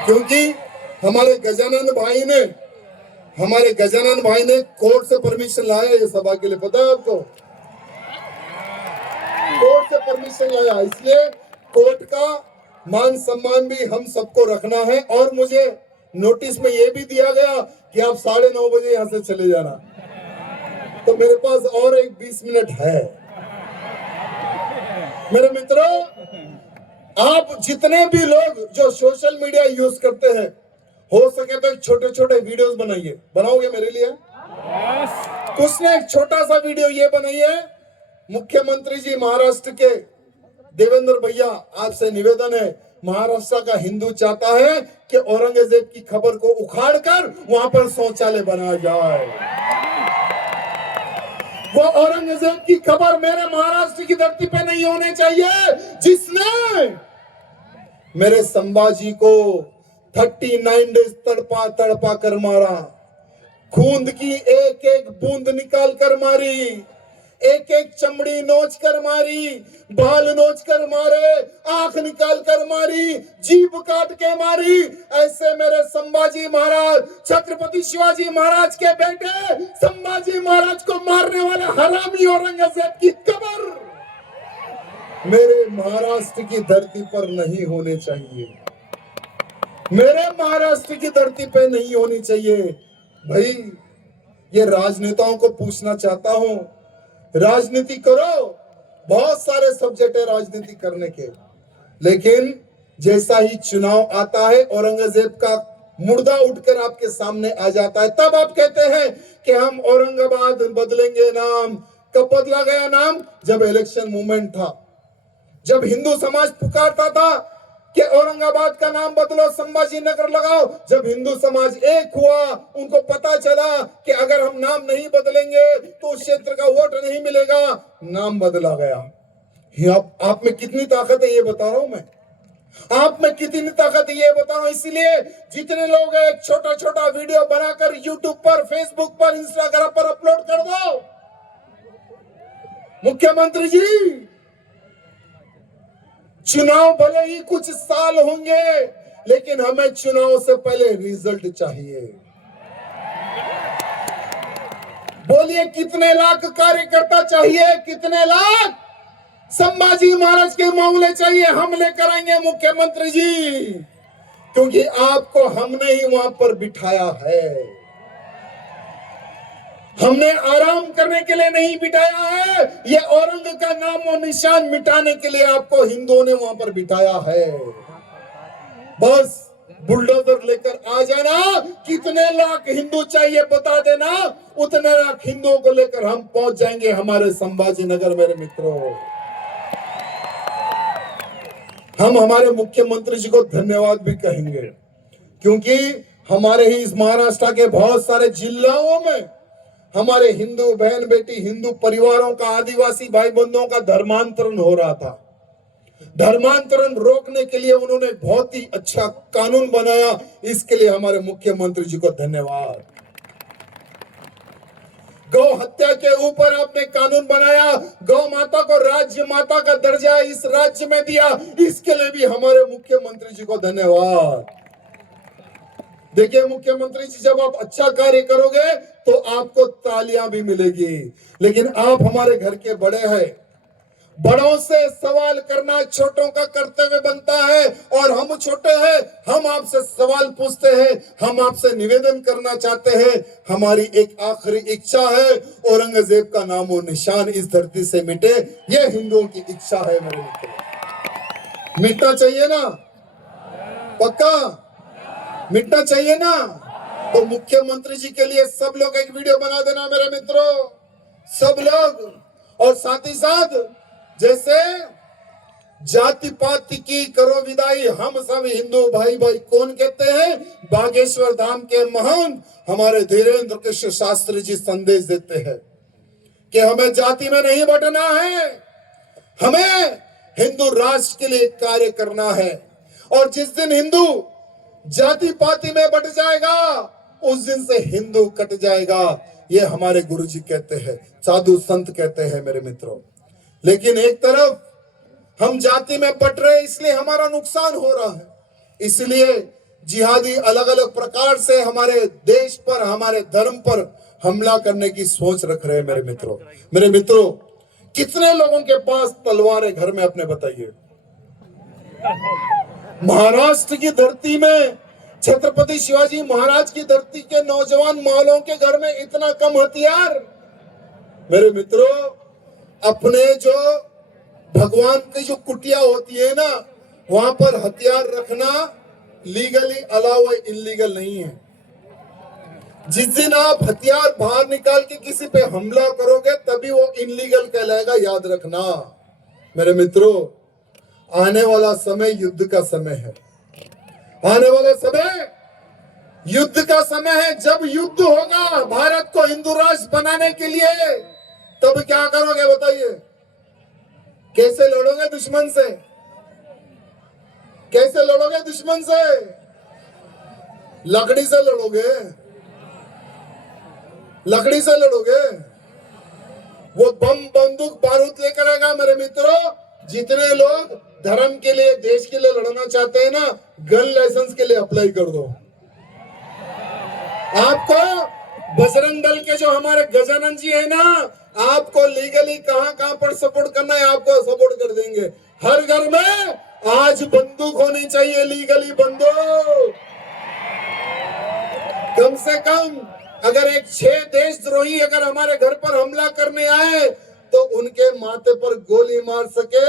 क्योंकि हमारे गजानन भाई ने कोर्ट से परमिशन लाया ये सभा के लिए, पता है आपको? कोर्ट से परमिशन लाया, इसलिए कोर्ट का मान सम्मान भी हम सबको रखना है। और मुझे नोटिस में ये भी दिया गया कि आप 9:30 बजे यहां से चले जाना। तो मेरे पास और एक 20 मिनट है। मेरे मित्रों, आप जितने भी लोग जो सोशल मीडिया यूज करते हैं, हो सके तो छोटे छोटे वीडियोस बनाइए। बनाओगे मेरे लिए? कुछ ने एक छोटा सा वीडियो ये बनाइए। मुख्यमंत्री जी महाराष्ट्र के देवेंद्र भैया, आपसे निवेदन है, महाराष्ट्र का हिंदू चाहता है कि औरंगजेब की खबर को उखाड़कर वहां पर शौचालय बनाया जाए। वो औरंगजेब की खबर मेरे महाराष्ट्र की धरती पे नहीं होने चाहिए, जिसने मेरे संभाजी को 39 डेज तड़पा तड़पा कर मारा, खून की एक एक बूंद निकाल कर मारी, एक एक चमड़ी नोच कर मारी, बाल नोच कर मारे, आंख निकाल कर मारी, जीभ काट के मारी। ऐसे मेरे संभाजी महाराज, छत्रपति शिवाजी महाराज के बेटे संभाजी महाराज को मारने वाले हरामी औरंगजेब की कब्र मेरे महाराष्ट्र की धरती पर नहीं होने चाहिए। मेरे महाराष्ट्र की धरती पे नहीं होनी चाहिए। भाई, ये राजनेताओं को पूछना चाहता हूं, राजनीति करो, बहुत सारे सब्जेक्ट है राजनीति करने के, लेकिन जैसा ही चुनाव आता है औरंगजेब का मुर्दा उठकर आपके सामने आ जाता है। तब आप कहते हैं कि हम औरंगाबाद बदलेंगे नाम। कब बदला गया नाम? जब इलेक्शन मूवमेंट था, जब हिंदू समाज पुकारता था कि औरंगाबाद का नाम बदलो, संभाजी नगर लगाओ। जब हिंदू समाज एक हुआ, उनको पता चला कि अगर हम नाम नहीं बदलेंगे तो उस क्षेत्र का वोट नहीं मिलेगा, नाम बदला गया। आप में कितनी ताकत है ये बता रहा हूं मैं, आप में कितनी ताकत है ये बता रहा हूं। इसलिए जितने लोग एक छोटा छोटा वीडियो बनाकर यूट्यूब पर, फेसबुक पर, इंस्टाग्राम पर अपलोड कर दो। मुख्यमंत्री जी, चुनाव भले ही कुछ साल होंगे, लेकिन हमें चुनाव से पहले रिजल्ट चाहिए। बोलिए कितने लाख कार्यकर्ता चाहिए? कितने लाख संभाजी महाराज के मामले चाहिए? हम लेकर आएंगे मुख्यमंत्री जी, क्योंकि आपको हमने ही वहां पर बिठाया है। हमने आराम करने के लिए नहीं बिठाया है, ये औरंग का नाम और निशान मिटाने के लिए आपको हिंदुओं ने वहां पर बिठाया है। बस बुलडोजर लेकर आ जाना। कितने लाख हिंदू चाहिए बता देना, उतने लाख हिंदुओं को लेकर हम पहुंच जाएंगे हमारे संभाजी नगर। मेरे मित्रों, हम हमारे मुख्यमंत्री जी को धन्यवाद भी कहेंगे, क्योंकि हमारे ही इस महाराष्ट्र के बहुत सारे जिलों में हमारे हिंदू बहन बेटी, हिंदू परिवारों का, आदिवासी भाई बंधुओं का धर्मांतरण हो रहा था। धर्मांतरण रोकने के लिए उन्होंने बहुत ही अच्छा कानून बनाया। इसके लिए हमारे मुख्यमंत्री जी को धन्यवाद। गौ हत्या के ऊपर आपने कानून बनाया, गौ माता को राज्य माता का दर्जा इस राज्य में दिया, इसके लिए भी हमारे मुख्यमंत्री जी को धन्यवाद। देखिए मुख्यमंत्री जी, जब आप अच्छा कार्य करोगे तो आपको तालियां भी मिलेगी, लेकिन आप हमारे घर के बड़े हैं। बड़ों से सवाल करना छोटों का कर्तव्य बनता है, और हम छोटे हैं, हम आपसे सवाल पूछते हैं, हम आपसे निवेदन करना चाहते हैं। हमारी एक आखिरी इच्छा है, औरंगजेब का नामो निशान इस धरती से मिटे। ये हिंदुओं की इच्छा है मेरे मित्रों। मिटना चाहिए ना? पक्का मिटना चाहिए ना? तो मुख्यमंत्री जी के लिए सब लोग एक वीडियो बना देना मेरे मित्रों, सब लोग। और साथ ही साथ जैसे जाति पाति की करो विदाई, हम सब हिंदू भाई भाई कौन कहते हैं? बागेश्वर धाम के महान हमारे धीरेन्द्र कृष्ण शास्त्री जी संदेश देते हैं कि हमें जाति में नहीं बंटना है, हमें हिंदू राष्ट्र के लिए कार्य करना है। और जिस दिन हिंदू जाति पाति में बट जाएगा, उस दिन से हिंदू कट जाएगा। ये हमारे गुरुजी कहते हैं, साधु संत कहते हैं मेरे मित्रों। लेकिन एक तरफ हम जाति में बट रहे, इसलिए हमारा नुकसान हो रहा है। इसलिए जिहादी अलग अलग प्रकार से हमारे देश पर, हमारे धर्म पर हमला करने की सोच रख रहे हैं मेरे मित्रों। मेरे मित्रों, कितने लोगों के पास तलवारें घर में अपने बताइए? महाराष्ट्र की धरती में, छत्रपति शिवाजी महाराज की धरती के नौजवान मालों के घर में इतना कम हथियार। मेरे मित्रों, अपने जो भगवान की जो कुटिया होती है ना, वहां पर हथियार रखना लीगली अलाउ है, इलीगल नहीं है। जिस दिन आप हथियार बाहर निकाल के किसी पे हमला करोगे, तभी वो इलीगल कहलाएगा, याद रखना मेरे मित्रों। आने वाला समय युद्ध का समय है, आने वाला समय युद्ध का समय है। जब युद्ध होगा भारत को हिंदू राष्ट्र बनाने के लिए, तब क्या करोगे बताइए? कैसे लड़ोगे दुश्मन से? कैसे लड़ोगे दुश्मन से? लकड़ी से लड़ोगे, लकड़ी से लड़ोगे। वो बम बंदूक बारूद लेकर आएगा मेरे मित्रों। जितने लोग धर्म के लिए, देश के लिए लड़ना चाहते हैं ना, गन लाइसेंस के लिए अप्लाई कर दो। आपको बजरंग दल के जो हमारे गजानन जी है ना, आपको लीगली कहां पर सपोर्ट करना है, आपको सपोर्ट कर देंगे। हर घर में आज बंदूक होनी चाहिए, लीगली बंदूक। कम से कम अगर एक 6 देशद्रोही अगर हमारे घर पर हमला करने आए, तो उनके माथे पर गोली मार सके,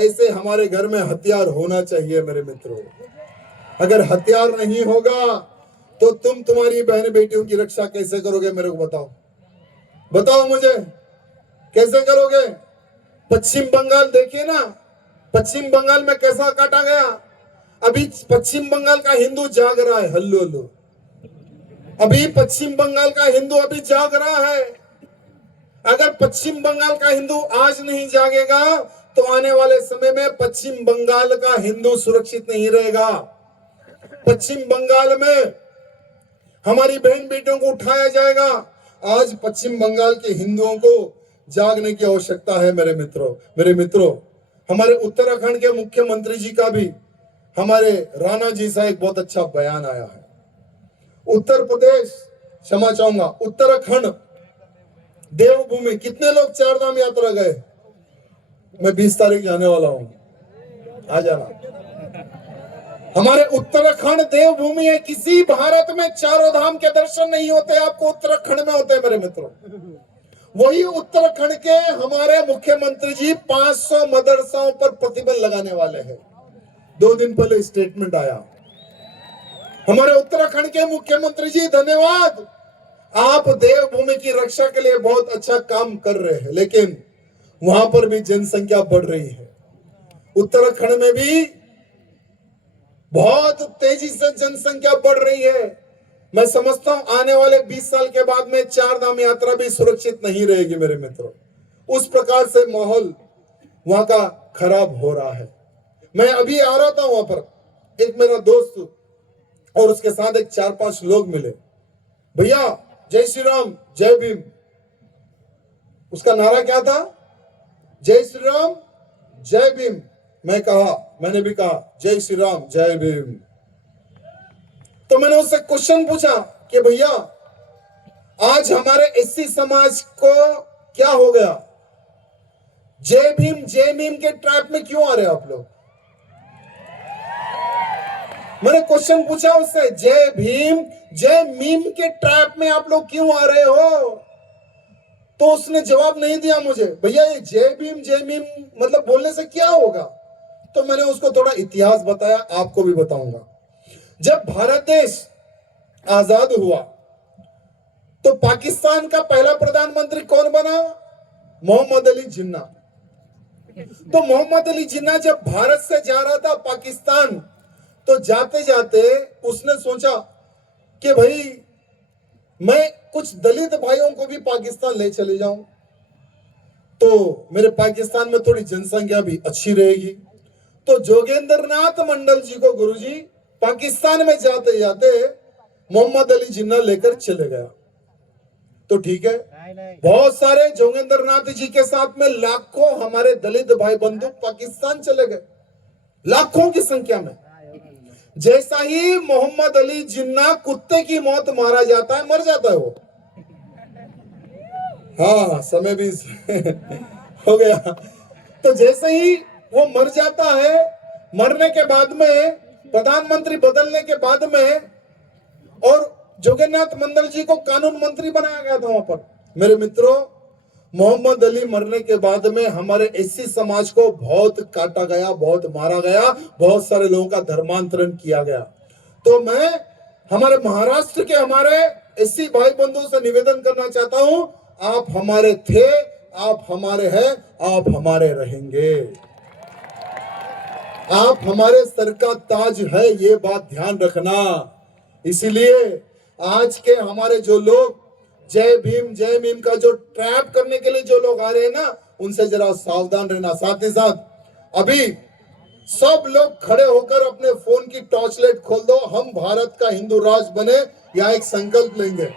ऐसे हमारे घर में हथियार होना चाहिए मेरे मित्रों। अगर हथियार नहीं होगा तो तुम तुम्हारी बहन बेटियों की रक्षा कैसे करोगे? मेरे को बताओ, बताओ मुझे, कैसे करोगे? पश्चिम बंगाल देखिए ना, पश्चिम बंगाल में कैसा काटा गया। अभी पश्चिम बंगाल का हिंदू जाग रहा है, हल्लो हल्लो। अभी पश्चिम बंगाल का हिंदू अभी जाग रहा है। अगर पश्चिम बंगाल का हिंदू आज नहीं जागेगा तो आने वाले समय में पश्चिम बंगाल का हिंदू सुरक्षित नहीं रहेगा। पश्चिम बंगाल में हमारी बहन बेटियों को उठाया जाएगा। आज पश्चिम बंगाल के हिंदुओं को जागने की आवश्यकता है। मेरे मित्रों, हमारे उत्तराखंड के मुख्यमंत्री जी का भी हमारे राणा जी से एक बहुत अच्छा बयान आया है। उत्तर प्रदेश, क्षमा चाहूंगा, उत्तराखंड देवभूमि, कितने लोग चार धाम यात्रा गए? मैं 20 तारीख जाने वाला हूं, आ जाना। हमारे उत्तराखंड देवभूमि है। किसी भारत में चारों धाम के दर्शन नहीं होते, आपको उत्तराखंड में होते हैं मेरे मित्रों। वही उत्तराखंड के हमारे मुख्यमंत्री जी 500 मदरसाओं पर प्रतिबंध लगाने वाले हैं। 2 दिन पहले स्टेटमेंट आया। हमारे उत्तराखंड के मुख्यमंत्री जी, धन्यवाद, आप देवभूमि की रक्षा के लिए बहुत अच्छा काम कर रहे हैं, लेकिन वहां पर भी जनसंख्या बढ़ रही है। उत्तराखंड में भी बहुत तेजी से जनसंख्या बढ़ रही है। मैं समझता हूं आने वाले 20 साल के बाद में चार धाम यात्रा भी सुरक्षित नहीं रहेगी मेरे मित्रों। उस प्रकार से माहौल वहां का खराब हो रहा है। मैं अभी आ रहा था वहां पर, एक मेरा दोस्त और उसके साथ एक 4-5 लोग मिले। भैया जय श्री राम जय भीम, उसका नारा क्या था? जय श्री राम जय भीम। मैंने भी कहा जय श्री राम जय भीम। तो मैंने उससे क्वेश्चन पूछा कि भैया आज हमारे एससी समाज को क्या हो गया? जय भीम के ट्रैप में क्यों आ रहे आप लोग? मैंने क्वेश्चन पूछा उससे, जय मीम के ट्रैप में आप लोग क्यों आ रहे हो? तो उसने जवाब नहीं दिया मुझे। भैया ये जय मीम मतलब बोलने से क्या होगा? तो मैंने उसको थोड़ा इतिहास बताया, आपको भी बताऊंगा। जब भारत देश आजाद हुआ तो पाकिस्तान का पहला प्रधानमंत्री कौन बना? मोहम्मद अली जिन्ना। तो मोहम्मद अली जिन्ना जब भारत से जा रहा था पाकिस्तान, तो जाते जाते उसने सोचा कि भाई मैं कुछ दलित भाइयों को भी पाकिस्तान ले चले जाऊं, तो मेरे पाकिस्तान में थोड़ी जनसंख्या भी अच्छी रहेगी। तो जोगेंद्र नाथ मंडल जी को गुरुजी पाकिस्तान में जाते जाते मोहम्मद अली जिन्ना लेकर चले गया। तो ठीक है, बहुत सारे जोगेंद्र नाथ जी के साथ में लाखों हमारे दलित भाई बंधु पाकिस्तान चले गए, लाखों की संख्या में। जैसा ही मोहम्मद अली जिन्ना कुत्ते की मौत मारा जाता है, मर जाता है वो। हाँ, समय भी हो गया। तो जैसे ही वो मर जाता है, मरने के बाद में प्रधानमंत्री बदलने के बाद में और जोगेंद्रनाथ मंडल जी को कानून मंत्री बनाया गया था वहां पर। मेरे मित्रों, मोहम्मद अली मरने के बाद में हमारे एससी समाज को बहुत काटा गया, बहुत मारा गया, बहुत सारे लोगों का धर्मांतरण किया गया। तो मैं हमारे महाराष्ट्र के हमारे एससी भाई बंधुओं से निवेदन करना चाहता हूं, आप हमारे थे, आप हमारे हैं, आप हमारे रहेंगे। आप हमारे सर का ताज है, ये बात ध्यान रखना। इसीलिए आज के हमारे जो लोग जय भीम का जो ट्रैप करने के लिए जो लोग आ रहे हैं ना, उनसे जरा सावधान रहना। साथ ही साथ अभी सब लोग खड़े होकर अपने फोन की टॉर्च लाइट खोल दो, हम भारत का हिंदू राष्ट्र बने, या एक संकल्प लेंगे।